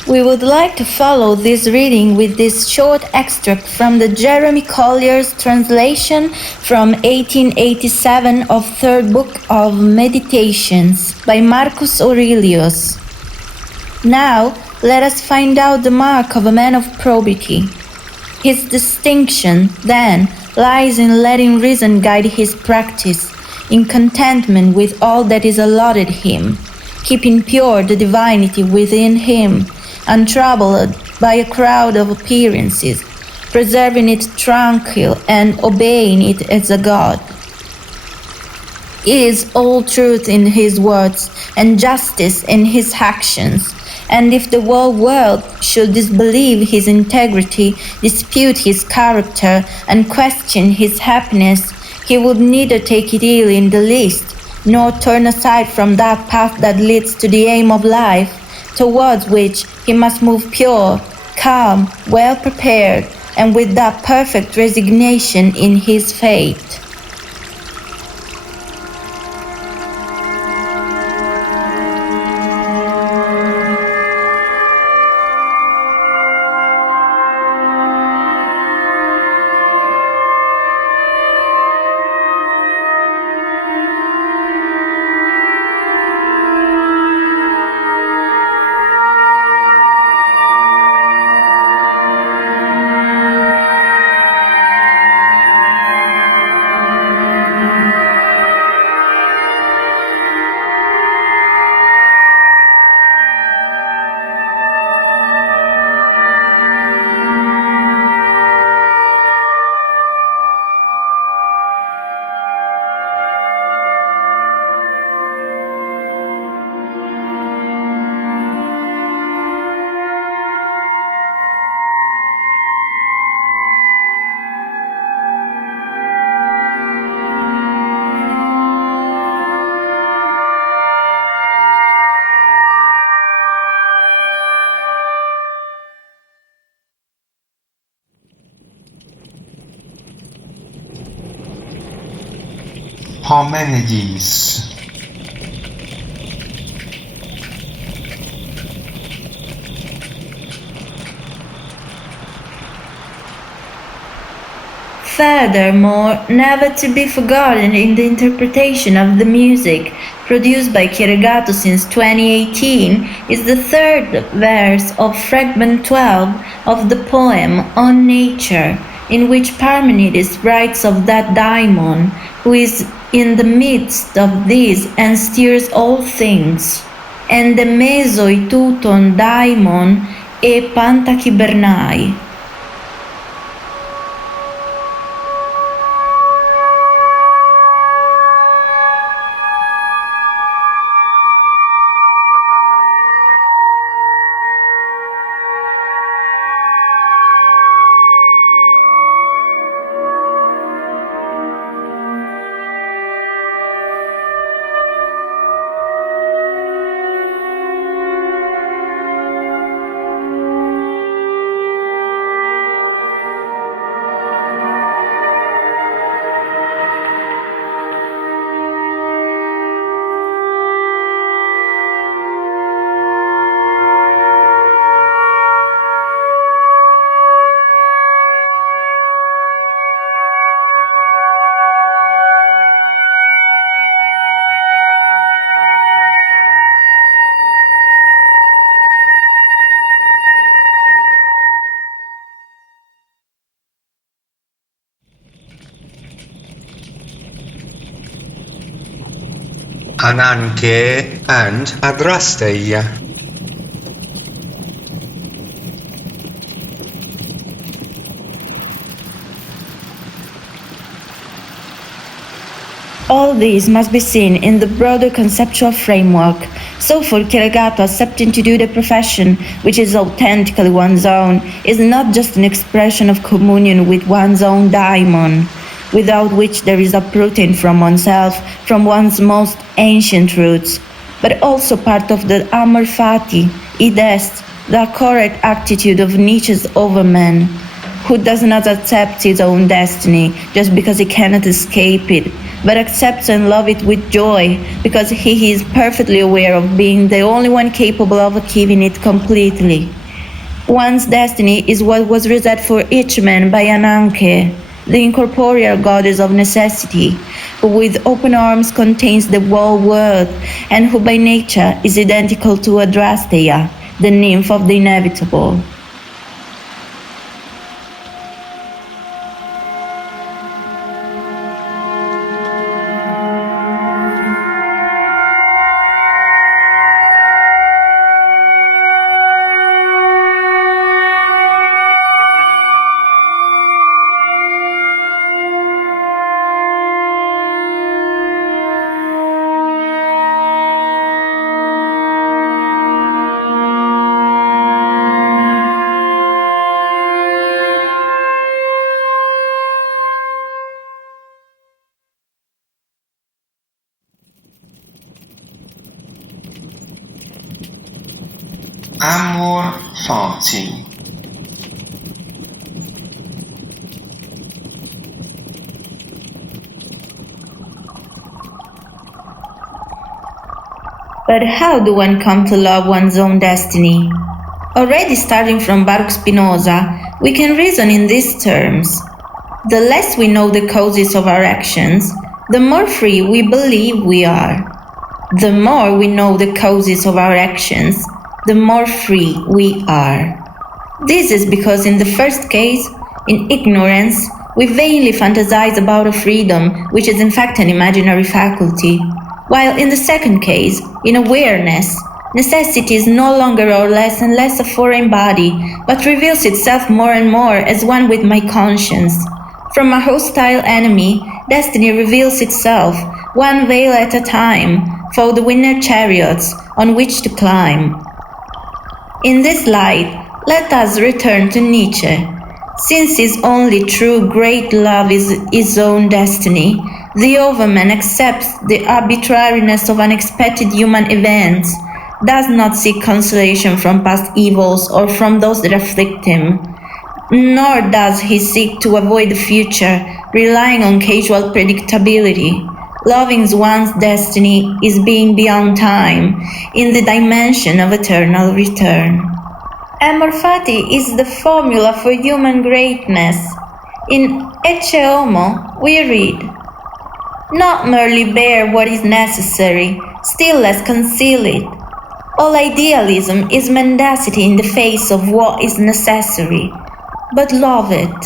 We would like to follow this reading with this short extract from the Jeremy Collier's translation from 1887 of Third Book of Meditations by Marcus Aurelius. Now, let us find out the mark of a man of probity. His distinction, then, lies in letting reason guide his practice, in contentment with all that is allotted him, keeping pure the divinity within him, untroubled by a crowd of appearances, preserving it tranquil and obeying it as a god. It is all truth in his words and justice in his actions, and if the whole world should disbelieve his integrity, dispute his character, and question his happiness, he would neither take it ill in the least, nor turn aside from that path that leads to the aim of life, towards which he must move pure, calm, well prepared, and with that perfect resignation in his fate. Parmenides. Furthermore, never to be forgotten in the interpretation of the music produced by Chieregato since 2018 is the third verse of fragment 12 of the poem On Nature, in which Parmenides writes of that Daimon who is in the midst of these and steers all things. And the mesoi touton Daimon e pantachybernai. Ananke and adrasteia. All these must be seen in the broader conceptual framework. So for Chieregato, accepting to do the profession, which is authentically one's own, is not just an expression of communion with one's own daimon, without which there is uprooting from oneself, from one's most ancient roots, but also part of the amor fati, id est, the correct attitude of Nietzsche's overman, who does not accept his own destiny just because he cannot escape it, but accepts and loves it with joy because he is perfectly aware of being the only one capable of achieving it completely. One's destiny is what was reserved for each man by Ananke, the incorporeal goddess of necessity, who with open arms contains the whole world, and who by nature is identical to Adrasteia, the nymph of the inevitable. Amor fati. But how do one come to love one's own destiny? Already starting from Baruch Spinoza, we can reason in these terms. The less we know the causes of our actions, the more free we believe we are. The more we know the causes of our actions, the more free we are. This is because in the first case, in ignorance, we vainly fantasize about a freedom which is in fact an imaginary faculty, while in the second case, in awareness, necessity is no longer or less and less a foreign body, but reveals itself more and more as one with my conscience. From a hostile enemy, destiny reveals itself, one veil at a time, for the winner chariots on which to climb. In this light, let us return to Nietzsche. Since his only true great love is his own destiny, the overman accepts the arbitrariness of unexpected human events, does not seek consolation from past evils or from those that afflict him, nor does he seek to avoid the future, relying on casual predictability. Loving one's destiny is being beyond time, in the dimension of eternal return. Amor fati is the formula for human greatness. In Ecce Homo we read, "Not merely bear what is necessary, still less conceal it. All idealism is mendacity in the face of what is necessary, but love it."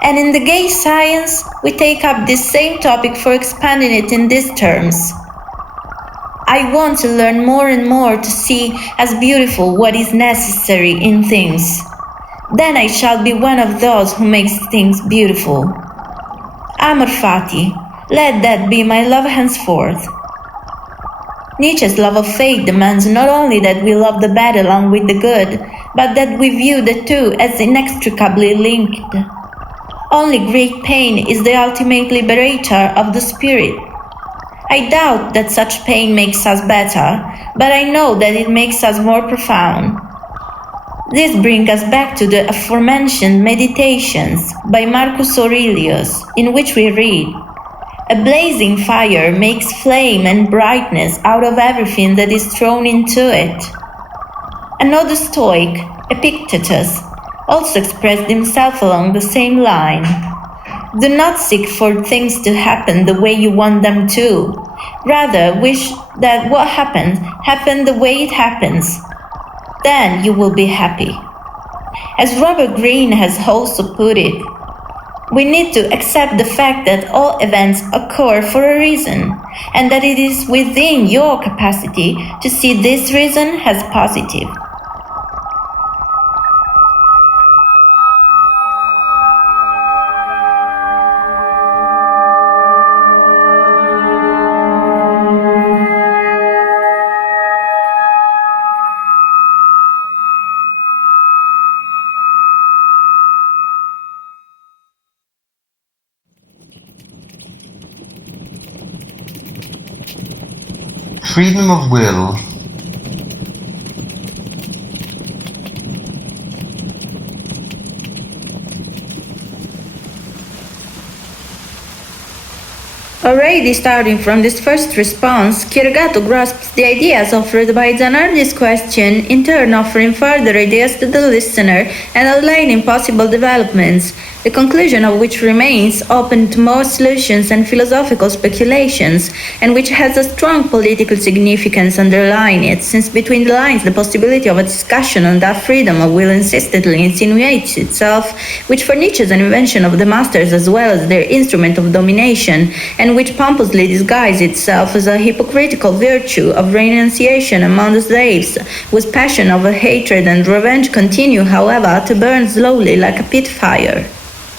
And in the gay science, we take up this same topic for expanding it in these terms. I want to learn more and more to see as beautiful what is necessary in things. Then I shall be one of those who makes things beautiful. Amor fati, let that be my love henceforth. Nietzsche's love of faith demands not only that we love the bad along with the good, but that we view the two as inextricably linked. Only great pain is the ultimate liberator of the spirit. I doubt that such pain makes us better, but I know that it makes us more profound. This brings us back to the aforementioned Meditations by Marcus Aurelius, in which we read, "A blazing fire makes flame and brightness out of everything that is thrown into it." Another Stoic, Epictetus, also expressed himself along the same line. Do not seek for things to happen the way you want them to. Rather, wish that what happens happen the way it happens. Then you will be happy. As Robert Greene has also put it, we need to accept the fact that all events occur for a reason, and that it is within your capacity to see this reason as positive. Freedom of will. Already starting from this first response, Chieregato grasps the ideas offered by Zanardi's question, in turn offering further ideas to the listener and outlining possible developments, the conclusion of which remains open to more solutions and philosophical speculations, and which has a strong political significance underlying it, since between the lines the possibility of a discussion on that freedom of will insistently insinuates itself, which for Nietzsche is an invention of the masters as well as their instrument of domination, and which pompously disguises itself as a hypocritical virtue of renunciation among the slaves, whose passion of hatred and revenge continue, however, to burn slowly like a pit fire.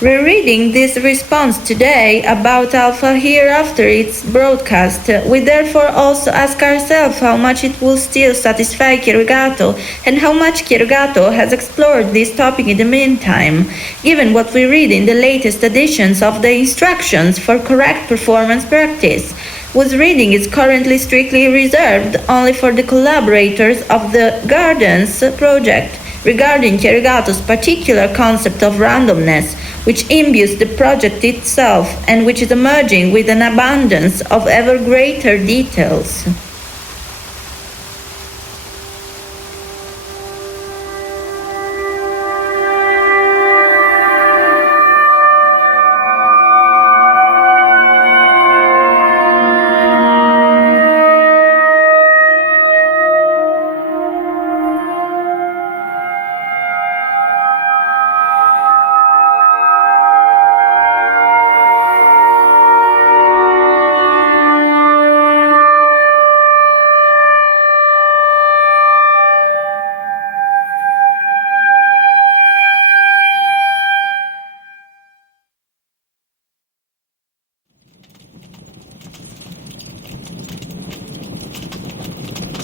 Rereading this response today about Alpha here after its broadcast, we therefore also ask ourselves how much it will still satisfy Chieregato and how much Chieregato has explored this topic in the meantime, given what we read in the latest editions of the Instructions for Correct Performance Practice, whose reading is currently strictly reserved only for the collaborators of the Gardens project, regarding Chieregato's particular concept of randomness, which imbues the project itself and which is emerging with an abundance of ever greater details.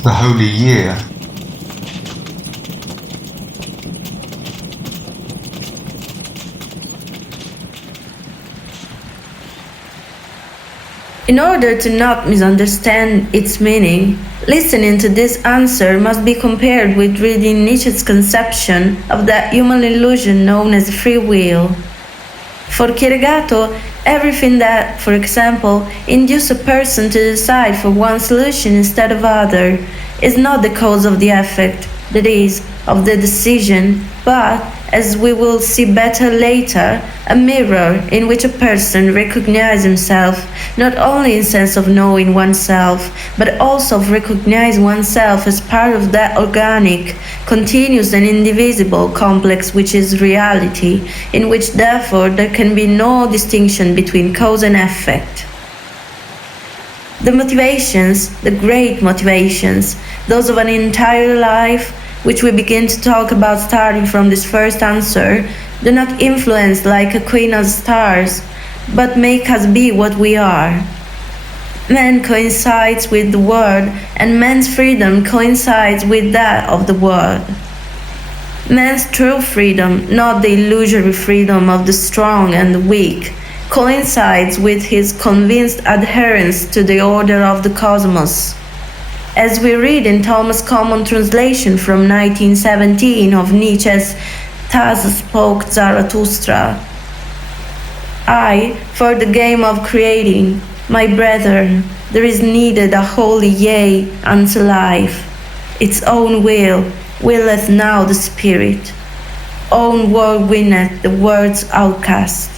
The Holy Year. In order to not misunderstand its meaning, listening to this answer must be compared with reading Nietzsche's conception of that human illusion known as free will. For Chieregato, Everything that, for example, induces a person to decide for one solution instead of other is not the cause of the effect, that is, of the decision, but, as we will see better later, a mirror in which a person recognizes himself, not only in sense of knowing oneself, but also of recognizing oneself as part of that organic, continuous and indivisible complex which is reality, in which therefore there can be no distinction between cause and effect. The motivations, the great motivations, those of an entire life, which we begin to talk about starting from this first answer, do not influence like a queen of stars, but make us be what we are. Man coincides with the world, and man's freedom coincides with that of the world. Man's true freedom, not the illusory freedom of the strong and the weak, coincides with his convinced adherence to the order of the cosmos. As we read in Thomas' Common Translation from 1917 of Nietzsche's Thus Spoke Zarathustra, I, for the game of creating, my brethren, there is needed a holy yea unto life. Its own will willeth now the spirit. Own word winneth the word's outcast.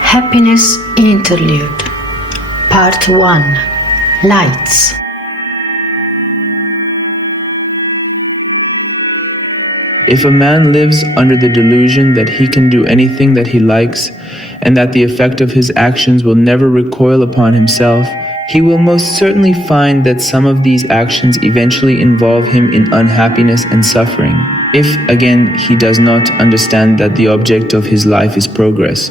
Happiness Interlude Part 1 Lights. If a man lives under the delusion that he can do anything that he likes, and that the effect of his actions will never recoil upon himself, he will most certainly find that some of these actions eventually involve him in unhappiness and suffering. If, again, he does not understand that the object of his life is progress,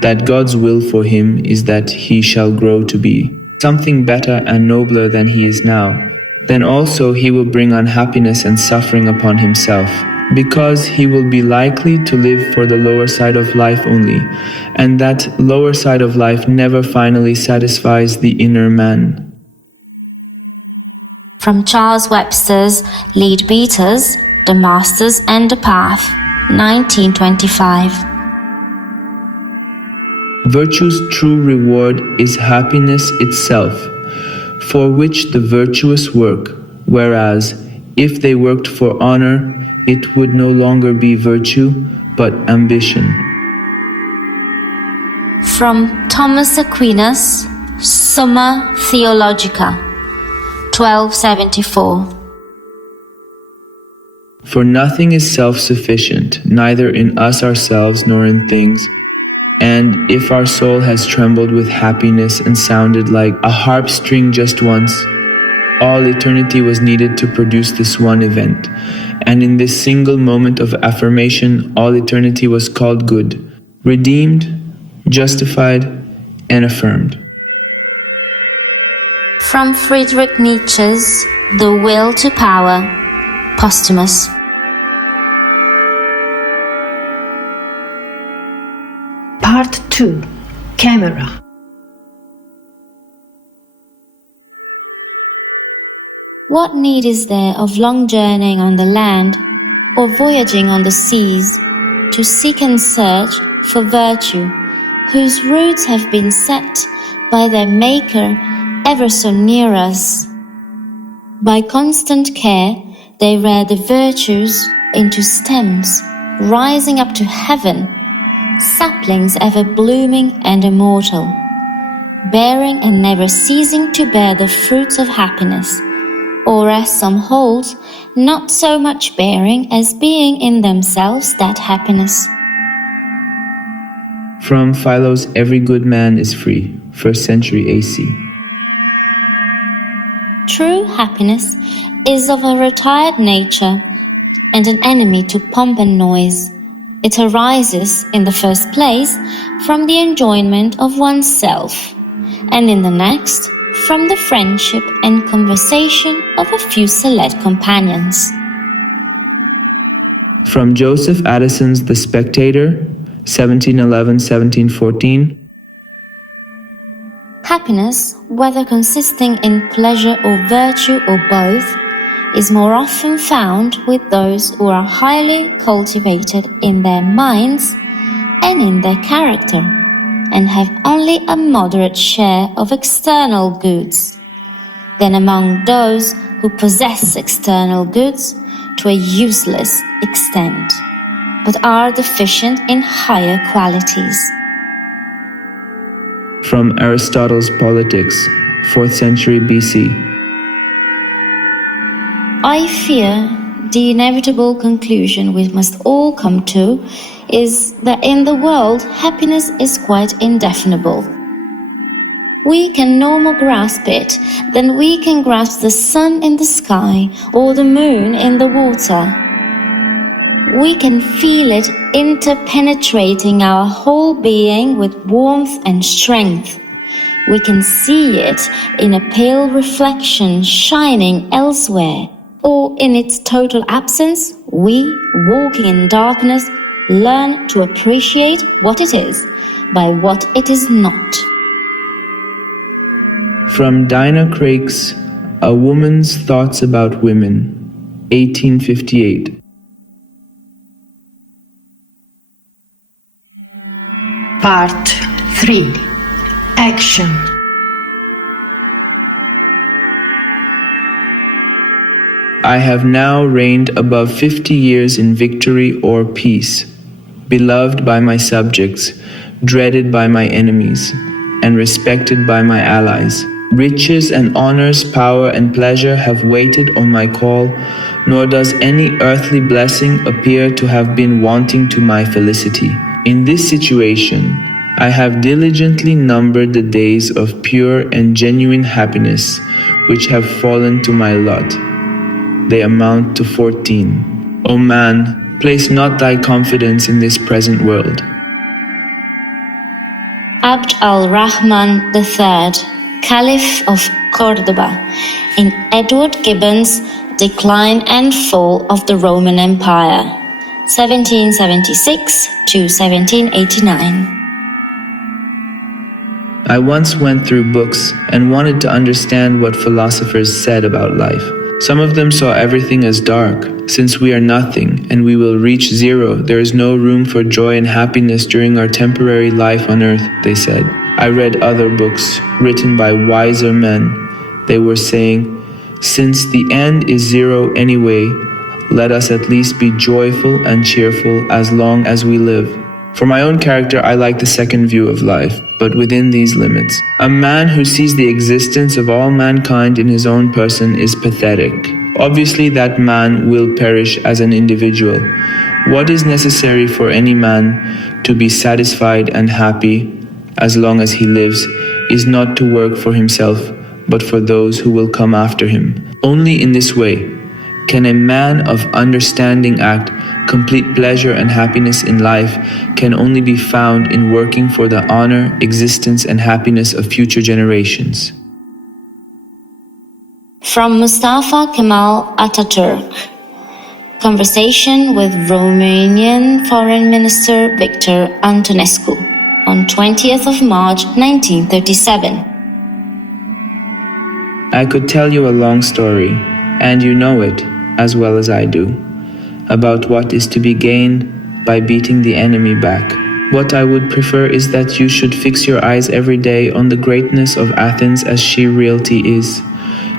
that God's will for him is that he shall grow to be something better and nobler than he is now, then also he will bring unhappiness and suffering upon himself, because he will be likely to live for the lower side of life only, and that lower side of life never finally satisfies the inner man. From Charles Webster's Lead Beaters, The Masters and the Path, 1925. Virtue's true reward is happiness itself, for which the virtuous work, whereas, if they worked for honor, it would no longer be virtue, but ambition. From Thomas Aquinas, Summa Theologica, 1274. For nothing is self-sufficient, neither in us ourselves nor in things. And if our soul has trembled with happiness and sounded like a harp string just once, all eternity was needed to produce this one event. And in this single moment of affirmation, all eternity was called good, redeemed, justified, and affirmed. From Friedrich Nietzsche's The Will to Power, posthumous. Part 2 Camera. What need is there of long journeying on the land or voyaging on the seas to seek and search for virtue, whose roots have been set by their Maker ever so near us? By constant care they rear the virtues into stems, rising up to heaven, saplings ever blooming and immortal, bearing and never ceasing to bear the fruits of happiness, or as some hold, not so much bearing as being in themselves that happiness. From Philo's Every Good Man is Free, 1st century AC. True happiness is of a retired nature and an enemy to pomp and noise. It arises, in the first place, from the enjoyment of oneself, and in the next, from the friendship and conversation of a few select companions. From Joseph Addison's The Spectator, 1711-1714. Happiness, whether consisting in pleasure or virtue or both, is more often found with those who are highly cultivated in their minds and in their character, and have only a moderate share of external goods, than among those who possess external goods to a useless extent, but are deficient in higher qualities. From Aristotle's Politics, 4th century BC. I fear the inevitable conclusion we must all come to is that in the world happiness is quite indefinable. We can no more grasp it than we can grasp the sun in the sky or the moon in the water. We can feel it interpenetrating our whole being with warmth and strength. We can see it in a pale reflection shining elsewhere, or in its total absence, we, walking in darkness, learn to appreciate what it is by what it is not. From Dinah Craik's A Woman's Thoughts About Women, 1858. Part 3. Action. I have now reigned above 50 years in victory or peace, beloved by my subjects, dreaded by my enemies, and respected by my allies. Riches and honors, power and pleasure have waited on my call, nor does any earthly blessing appear to have been wanting to my felicity. In this situation, I have diligently numbered the days of pure and genuine happiness which have fallen to my lot. They amount to 14. O man, place not thy confidence in this present world. Abd al-Rahman III, Caliph of Cordoba, in Edward Gibbon's Decline and Fall of the Roman Empire, 1776 to 1789. I once went through books and wanted to understand what philosophers said about life. Some of them saw everything as dark. Since we are nothing and we will reach zero, there is no room for joy and happiness during our temporary life on earth, they said. I read other books written by wiser men. They were saying, since the end is zero anyway, let us at least be joyful and cheerful as long as we live. For my own character, I like the second view of life, but within these limits. A man who sees the existence of all mankind in his own person is pathetic. Obviously, that man will perish as an individual. What is necessary for any man to be satisfied and happy as long as he lives is not to work for himself, but for those who will come after him. Only in this way can a man of understanding act. Complete pleasure and happiness in life can only be found in working for the honor, existence, and happiness of future generations. From Mustafa Kemal Atatürk, conversation with Romanian Foreign Minister Victor Antonescu on 20th of March 1937. I could tell you a long story, and you know it as well as I do, about what is to be gained by beating the enemy back. What I would prefer is that you should fix your eyes every day on the greatness of Athens as she reality is,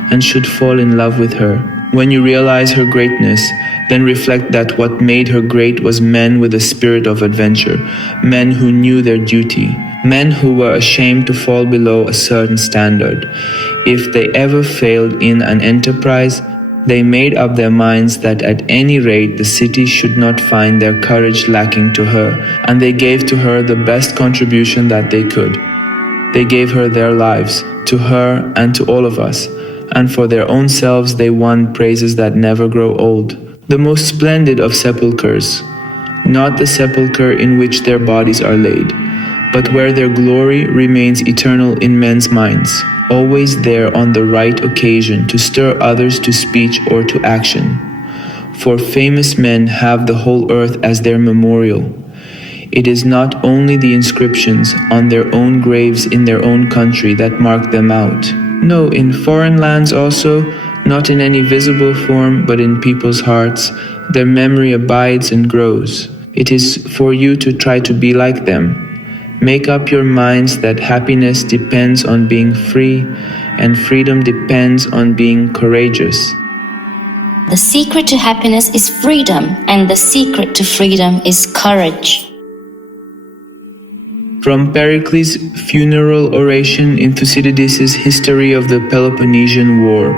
and should fall in love with her. When you realize her greatness, then reflect that what made her great was men with a spirit of adventure, men who knew their duty, men who were ashamed to fall below a certain standard. If they ever failed in an enterprise, They made up their minds that at any rate the city should not find their courage lacking to her, and they gave to her the best contribution that they could. They gave her their lives, to her and to all of us, and for their own selves they won praises that never grow old. The most splendid of sepulchres, not the sepulchre in which their bodies are laid, but where their glory remains eternal in men's minds, always there on the right occasion to stir others to speech or to action. For famous men have the whole earth as their memorial. It is not only the inscriptions on their own graves in their own country that mark them out. No, in foreign lands also, not in any visible form, but in people's hearts, their memory abides and grows. It is for you to try to be like them. Make up your minds that happiness depends on being free, and freedom depends on being courageous. The secret to happiness is freedom, and the secret to freedom is courage. From Pericles' funeral oration in Thucydides' History of the Peloponnesian War,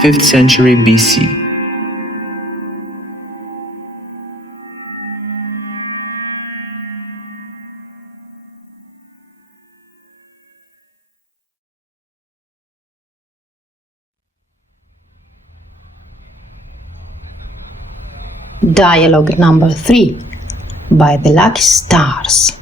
5th century BC. Dialogue number 3 by the Lucky Stars.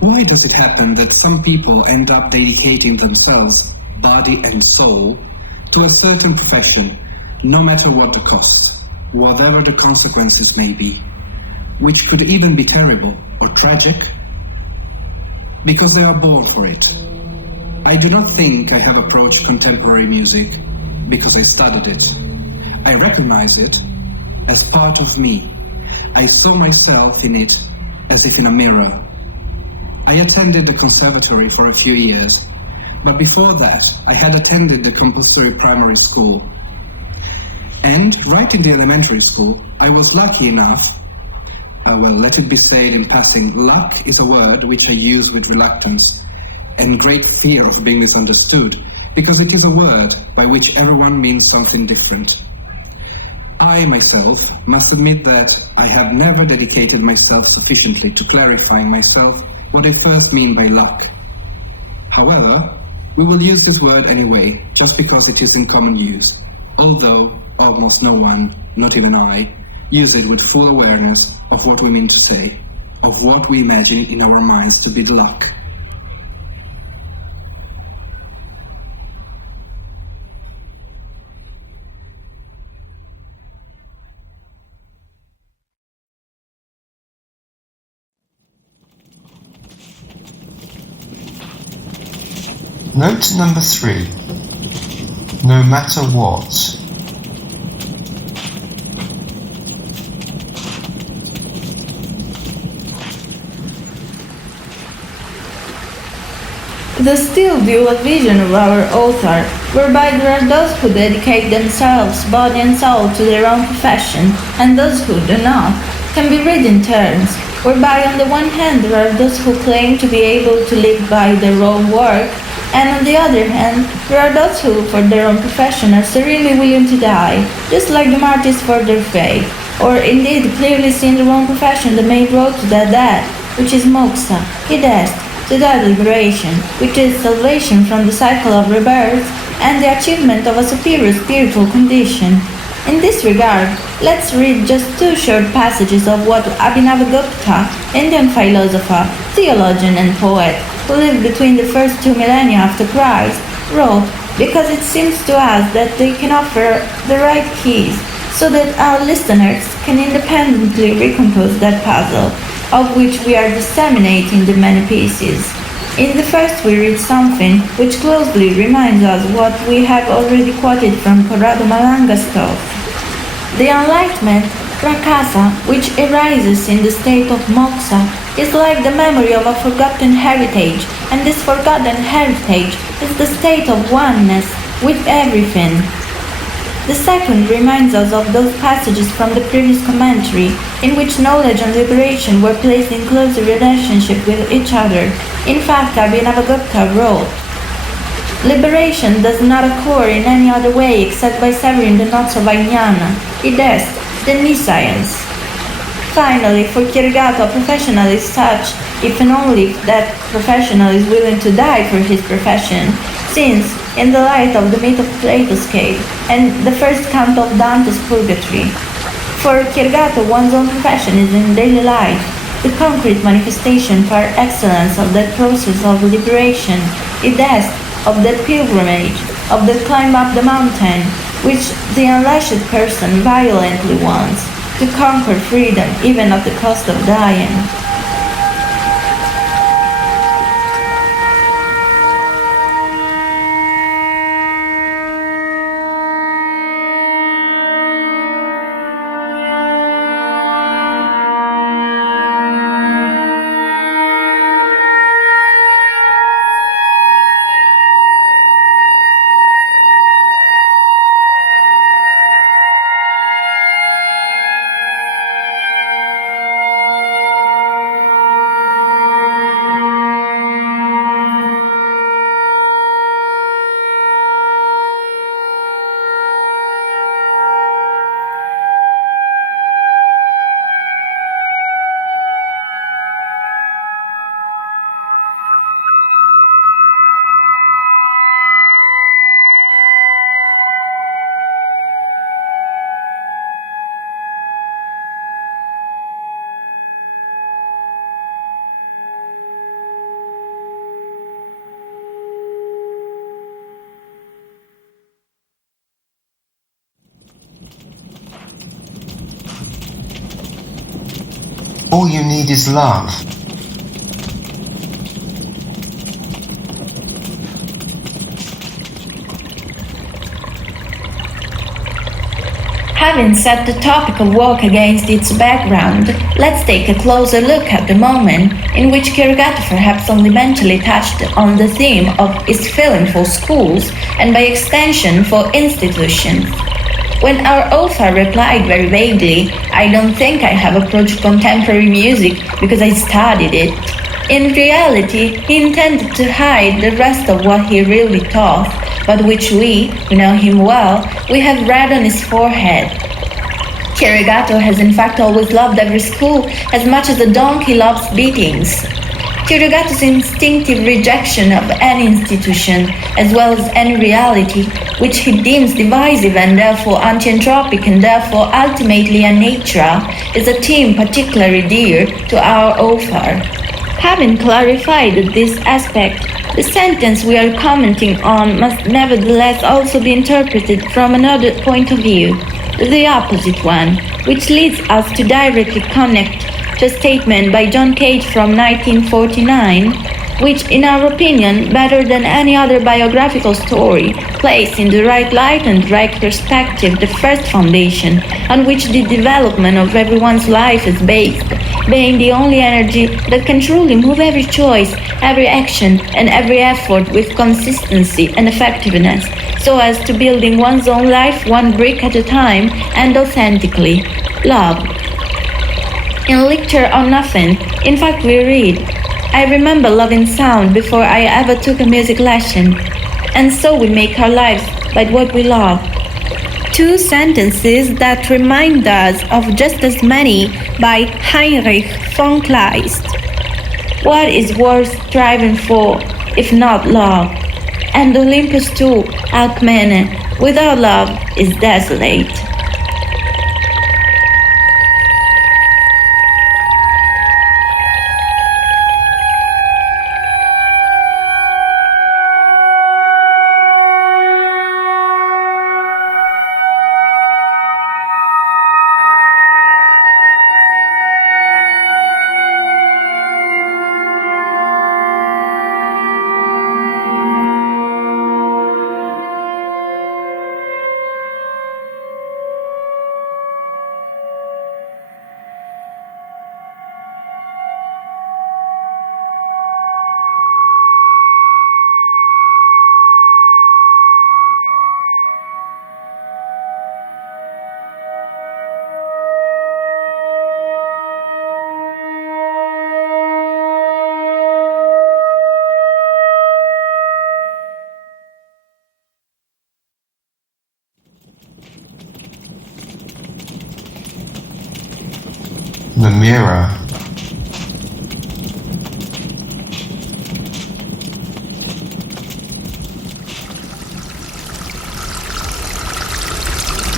Why does it happen that some people end up dedicating themselves, body and soul, to a certain profession, no matter what the cost, whatever the consequences may be, which could even be terrible or tragic? Because they are born for it. I do not think I have approached contemporary music because I studied it. I recognize it as part of me. I saw myself in it as if in a mirror. I attended the conservatory for a few years, but before that I had attended the compulsory primary school. And right in the elementary school, I was lucky enough, let it be said in passing, luck is a word which I use with reluctance and great fear of being misunderstood, because it is a word by which everyone means something different. I myself must admit that I have never dedicated myself sufficiently to clarifying myself what I first mean by luck. However, we will use this word anyway, just because it is in common use, although almost no one, not even I, use it with full awareness of what we mean to say, of what we imagine in our minds to be the luck. Note number 3. No matter what. The still dual vision of our author, whereby there are those who dedicate themselves, body and soul, to their own profession, and those who do not, can be read in terms, whereby on the one hand there are those who claim to be able to live by their own work, and on the other hand, there are those who, for their own profession, are serenely willing to die, just like the martyrs for their faith, or indeed clearly see in their own profession the main road to that death, which is moksha, hidest, to that liberation, which is salvation from the cycle of rebirth, and the achievement of a superior spiritual condition. In this regard, let's read just 2 short passages of what Abhinavagupta, Indian philosopher, theologian and poet, who lived between the first 2 millennia after Christ, wrote, because it seems to us that they can offer the right keys, so that our listeners can independently recompose that puzzle, of which we are disseminating the many pieces. In the first we read something which closely reminds us what we have already quoted from Corrado Malanga's thought. The enlightenment, prakasa, which arises in the state of moksha, is like the memory of a forgotten heritage, and this forgotten heritage is the state of oneness with everything. The second reminds us of those passages from the previous commentary, in which knowledge and liberation were placed in closer relationship with each other. In fact, Abhinavagupta wrote, Liberation does not occur in any other way except by severing the knots of Ajnana, id est, the nescience. Finally, for Chieregato, a professional is such if and only if that professional is willing to die for his profession, since, in the light of the myth of Plato's cave and the first canto of Dante's Purgatory, for Chieregato one's own profession is in daily life the concrete manifestation par excellence of that process of liberation, id est, of that pilgrimage, of that climb up the mountain, which the unlashed person violently wants, to conquer freedom even at the cost of dying. All you need is love. Having set the topic of work against its background, let's take a closer look at the moment in which Chieregato perhaps only mentally touched on the theme of his feeling for schools and by extension for institutions. When our author replied very vaguely, "I don't think I have approached contemporary music because I studied it," in reality he intended to hide the rest of what he really thought, but which we, who know him well, we have read on his forehead. Chieregato has in fact always loved every school as much as a donkey loves beatings. Chieregato's instinctive rejection of any institution, as well as any reality, which he deems divisive and therefore anti-anthropic and therefore ultimately unnatural, is a theme particularly dear to our author. Having clarified this aspect, the sentence we are commenting on must nevertheless also be interpreted from another point of view, the opposite one, which leads us to directly connect to a statement by John Cage from 1949, which, in our opinion, better than any other biographical story, placed in the right light and right perspective the first foundation on which the development of everyone's life is based, being the only energy that can truly move every choice, every action, and every effort with consistency and effectiveness, so as to building one's own life one brick at a time and authentically. Love. In Lecture on Nothing, in fact, we read, "I remember loving sound before I ever took a music lesson, and so we make our lives by what we love." Two sentences that remind us of just as many by Heinrich von Kleist. What is worth striving for, if not love? And Olympus too, Alcmene, without love is desolate. The mirror.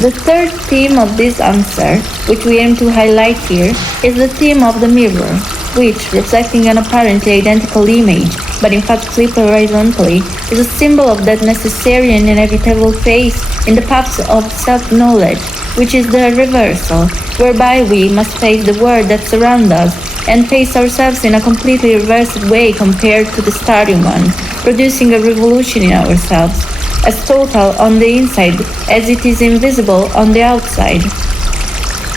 The third theme of this answer, which we aim to highlight here, is the theme of the mirror, which, reflecting an apparently identical image, but in fact flipped horizontally, is a symbol of that necessary and inevitable phase in the path of self-knowledge, which is the reversal, whereby we must face the world that surrounds us and face ourselves in a completely reversed way compared to the starting one, producing a revolution in ourselves, as total on the inside as it is invisible on the outside.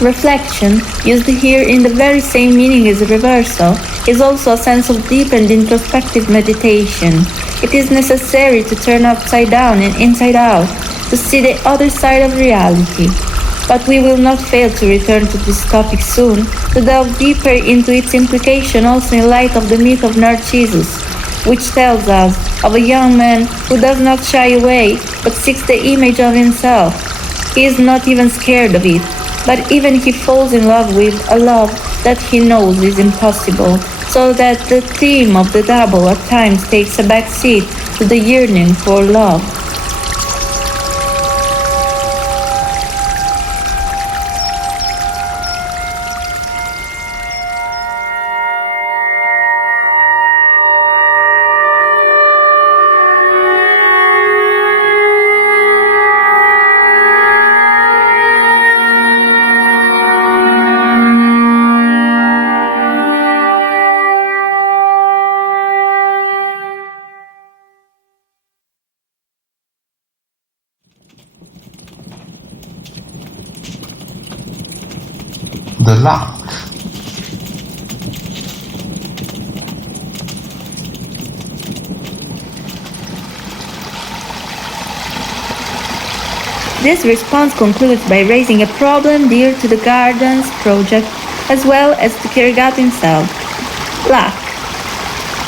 Reflection, used here in the very same meaning as reversal, is also a sense of deep and introspective meditation. It is necessary to turn upside down and inside out, to see the other side of reality. But we will not fail to return to this topic soon, to delve deeper into its implication also in light of the myth of Narcissus, which tells us of a young man who does not shy away, but seeks the image of himself. He is not even scared of it, but even he falls in love with a love that he knows is impossible, so that the theme of the double at times takes a back seat to the yearning for love. The luck. This response concludes by raising a problem dear to the Gardens project as well as to Chieregato himself. Luck.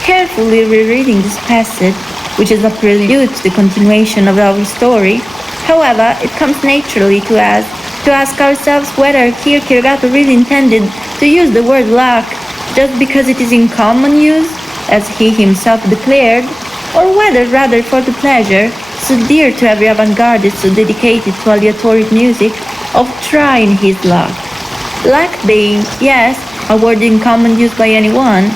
Carefully rereading this passage, which is a prelude to the continuation of our story, however, it comes naturally to us to ask ourselves whether here Chieregato really intended to use the word luck just because it is in common use, as he himself declared, or whether rather for the pleasure, so dear to every avant-gardist so dedicated to aleatoric music, of trying his luck. Luck being, yes, a word in common use by anyone,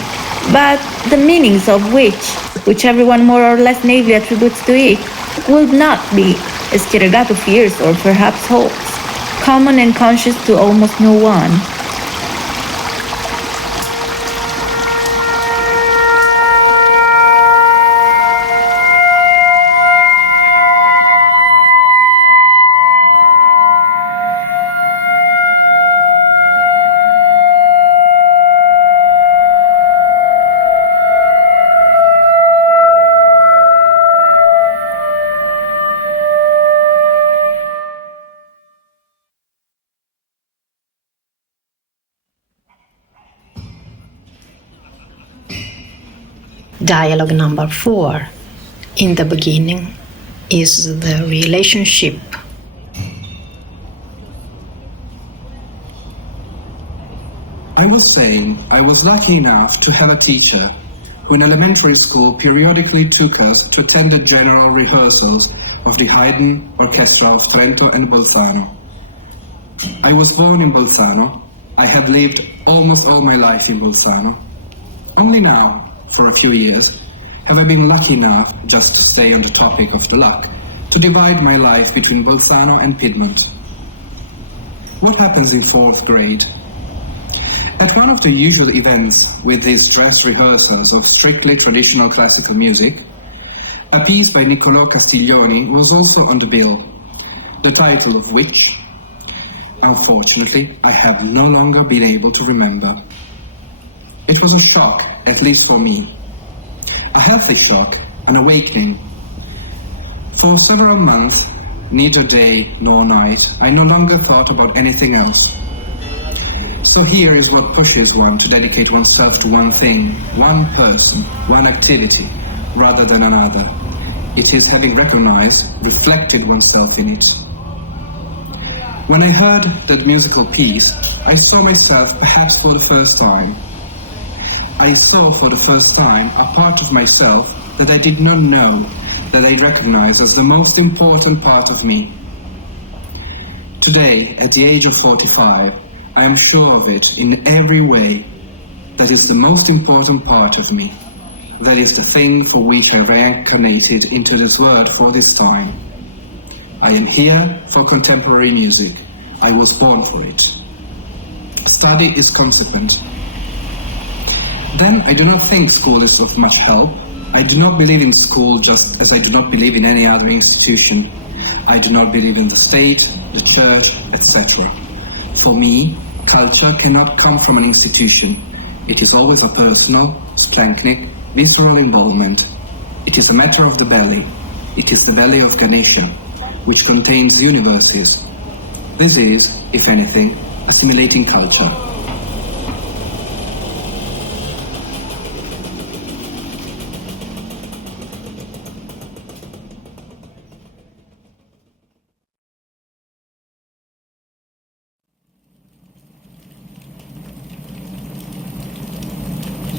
but the meanings of which everyone more or less naively attributes to it, would not be, as Chieregato fears or perhaps hopes, common and conscious to almost no one. Dialogue number 4. In the beginning is the relationship. I was saying I was lucky enough to have a teacher who in elementary school periodically took us to attend the general rehearsals of the Haydn Orchestra of Trento and Bolzano. I was born in Bolzano. I had lived almost all my life in Bolzano. Only now, for a few years, have I been lucky enough, just to stay on the topic of the luck, to divide my life between Bolzano and Piedmont. What happens in 4th grade? At one of the usual events with these dress rehearsals of strictly traditional classical music, a piece by Niccolò Castiglioni was also on the bill, the title of which, unfortunately, I have no longer been able to remember. It was a shock, at least for me. A healthy shock, an awakening. For several months, neither day nor night, I no longer thought about anything else. So here is what pushes one to dedicate oneself to one thing, one person, one activity, rather than another. It is having recognized, reflected oneself in it. When I heard that musical piece, I saw myself perhaps for the first time. I saw for the first time a part of myself that I did not know, that I recognized as the most important part of me. Today, at the age of 45, I am sure of it in every way. That is the most important part of me. That is the thing for which I have reincarnated into this world for this time. I am here for contemporary music. I was born for it. Study is consequent. Then I do not think school is of much help. I do not believe in school just as I do not believe in any other institution. I do not believe in the state, the church, etc. For me, culture cannot come from an institution. It is always a personal, splanchnic, visceral involvement. It is a matter of the belly. It is the belly of Ganesha, which contains universes. This is, if anything, assimilating culture.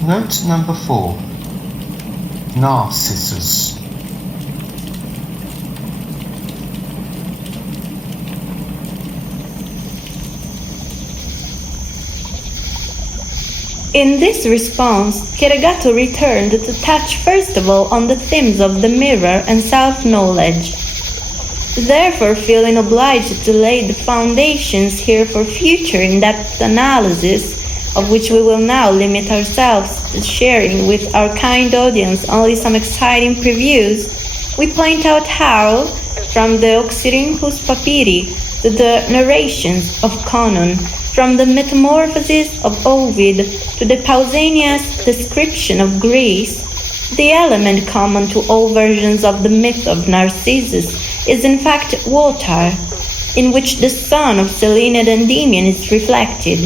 Note number 4. Narcissus. In this response, Chieregato returned to touch first of all on the themes of the mirror and self-knowledge, therefore feeling obliged to lay the foundations here for future in-depth analysis, of which we will now limit ourselves to sharing with our kind audience only some exciting previews. We point out how, from the Oxyrhynchus Papyri to the narrations of Conon, from the Metamorphoses of Ovid to the Pausanias description of Greece, the element common to all versions of the myth of Narcissus is in fact water, in which the son of Selene and Endymion is reflected.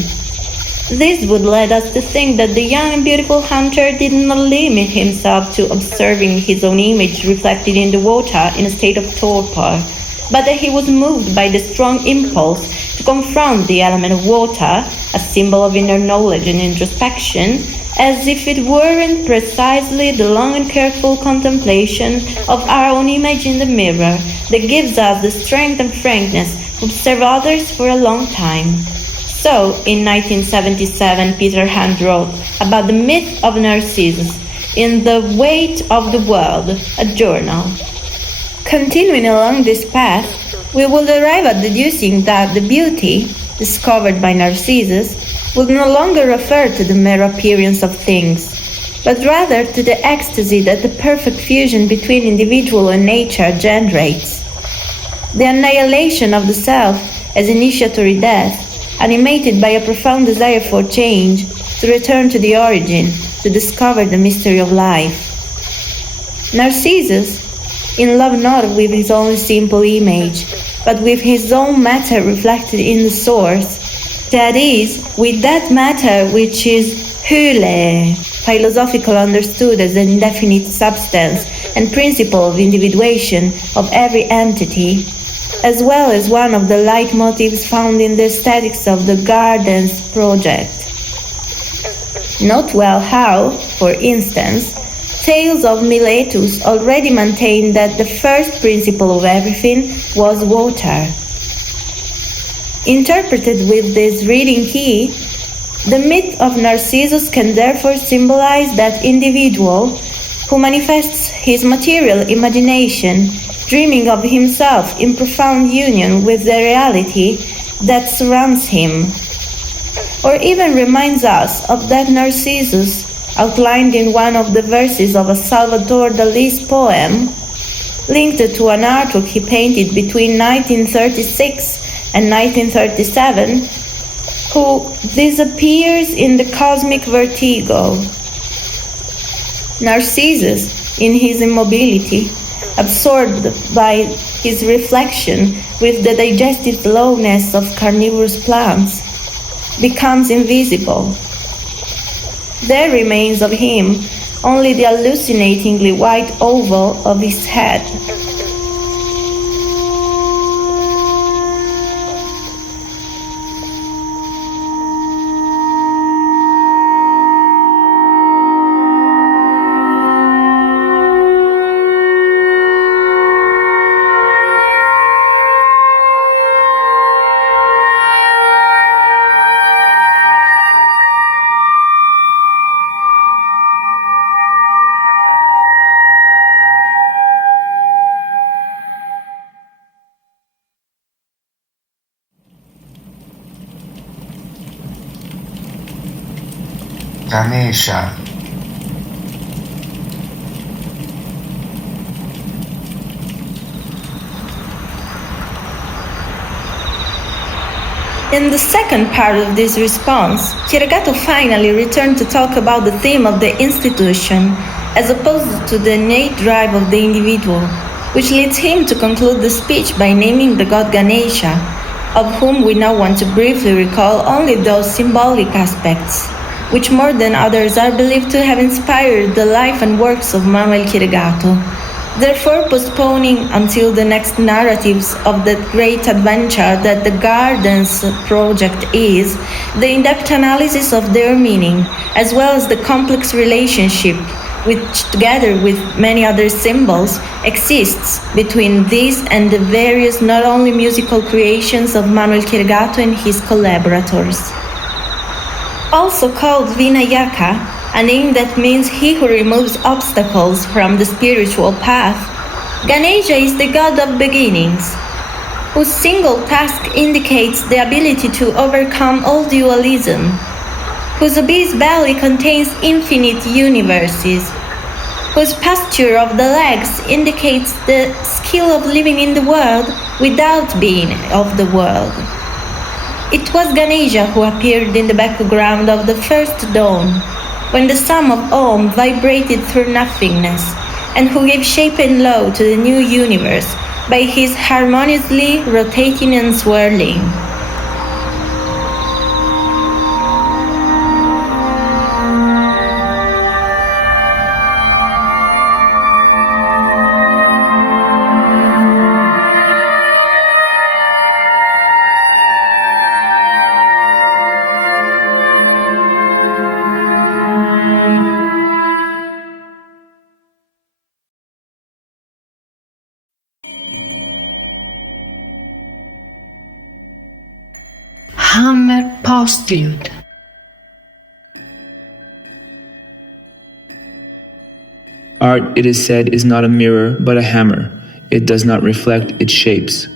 This would lead us to think that the young and beautiful hunter did not limit himself to observing his own image reflected in the water in a state of torpor, but that he was moved by the strong impulse to confront the element of water, a symbol of inner knowledge and introspection, as if it weren't precisely the long and careful contemplation of our own image in the mirror that gives us the strength and frankness to observe others for a long time. So, in 1977, Peter Hand wrote about the myth of Narcissus in The Weight of the World, a journal. Continuing along this path, we will arrive at deducing that the beauty, discovered by Narcissus, will no longer refer to the mere appearance of things, but rather to the ecstasy that the perfect fusion between individual and nature generates. The annihilation of the self as initiatory death, animated by a profound desire for change, to return to the origin, to discover the mystery of life. Narcissus, in love not with his own simple image, but with his own matter reflected in the source, that is, with that matter which is hyle, philosophical understood as an indefinite substance and principle of individuation of every entity, as well as one of the leitmotifs found in the aesthetics of the Gardens project. Note well how, for instance, Tales of Miletus already maintained that the first principle of everything was water. Interpreted with this reading key, the myth of Narcissus can therefore symbolize that individual who manifests his material imagination, dreaming of himself in profound union with the reality that surrounds him, or even reminds us of that Narcissus outlined in one of the verses of a Salvador Dali's poem, linked to an artwork he painted between 1936 and 1937, who disappears in the cosmic vertigo. Narcissus, in his immobility, absorbed by his reflection with the digestive slowness of carnivorous plants, becomes invisible. There remains of him only the hallucinatingly white oval of his head. Ganesha. In the second part of this response, Chieregato finally returned to talk about the theme of the institution, as opposed to the innate drive of the individual, which leads him to conclude the speech by naming the god Ganesha, of whom we now want to briefly recall only those symbolic aspects, which more than others are believed to have inspired the life and works of Manuel Chieregato, therefore postponing until the next narratives of that great adventure that the Gardens project is, the in-depth analysis of their meaning, as well as the complex relationship which, together with many other symbols, exists between these and the various not only musical creations of Manuel Chieregato and his collaborators. Also called Vinayaka, a name that means he who removes obstacles from the spiritual path, Ganesha is the god of beginnings, whose single task indicates the ability to overcome all dualism, whose abyss belly contains infinite universes, whose posture of the legs indicates the skill of living in the world without being of the world. It was Ganesha who appeared in the background of the first dawn, when the sum of Om vibrated through nothingness, and who gave shape and law to the new universe by his harmoniously rotating and swirling. Hammer postlude. Art, it is said, is not a mirror, but a hammer. It does not reflect its shapes.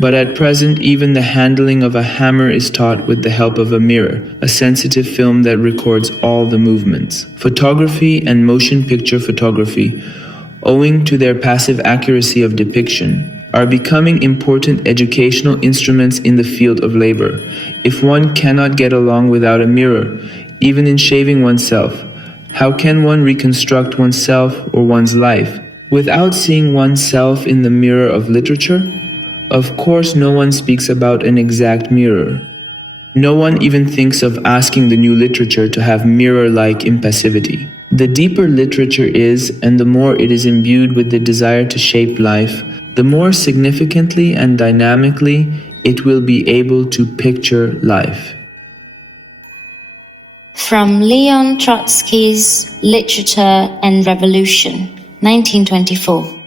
But at present, even the handling of a hammer is taught with the help of a mirror, a sensitive film that records all the movements. Photography and motion picture photography, owing to their passive accuracy of depiction, are becoming important educational instruments in the field of labor. If one cannot get along without a mirror, even in shaving oneself, how can one reconstruct oneself or one's life without seeing oneself in the mirror of literature? Of course, no one speaks about an exact mirror. No one even thinks of asking the new literature to have mirror-like impassivity. The deeper literature is, and the more it is imbued with the desire to shape life, the more significantly and dynamically it will be able to picture life. From Leon Trotsky's Literature and Revolution, 1924.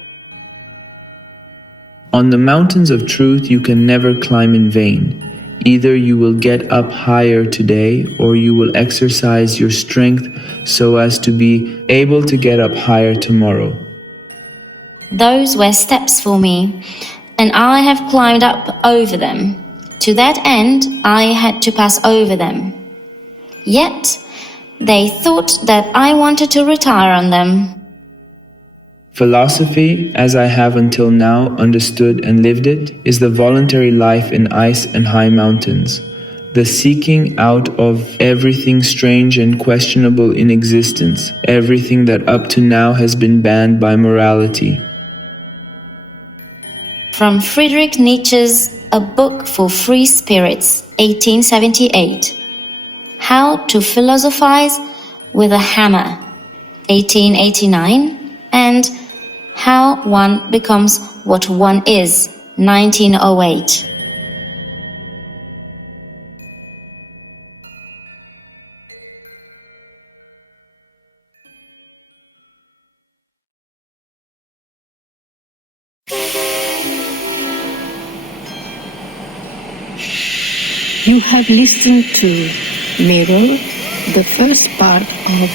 On the mountains of truth you can never climb in vain. Either you will get up higher today, or you will exercise your strength so as to be able to get up higher tomorrow. Those were steps for me, and I have climbed up over them. To that end, I had to pass over them. Yet, they thought that I wanted to retire on them. Philosophy, as I have until now understood and lived it, is the voluntary life in ice and high mountains, the seeking out of everything strange and questionable in existence, everything that up to now has been banned by morality. From Friedrich Nietzsche's A Book for Free Spirits, 1878. How to Philosophize with a Hammer, 1889, and How One Becomes What One Is, 1908. You have listened to Mirror, the first part of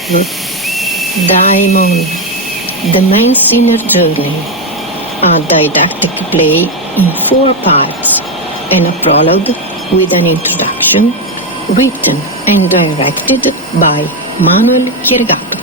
Dαίμων, the main sinner journey, a didactic play in 4 parts, and a prologue with an introduction, written and directed by Manuel Chieregato.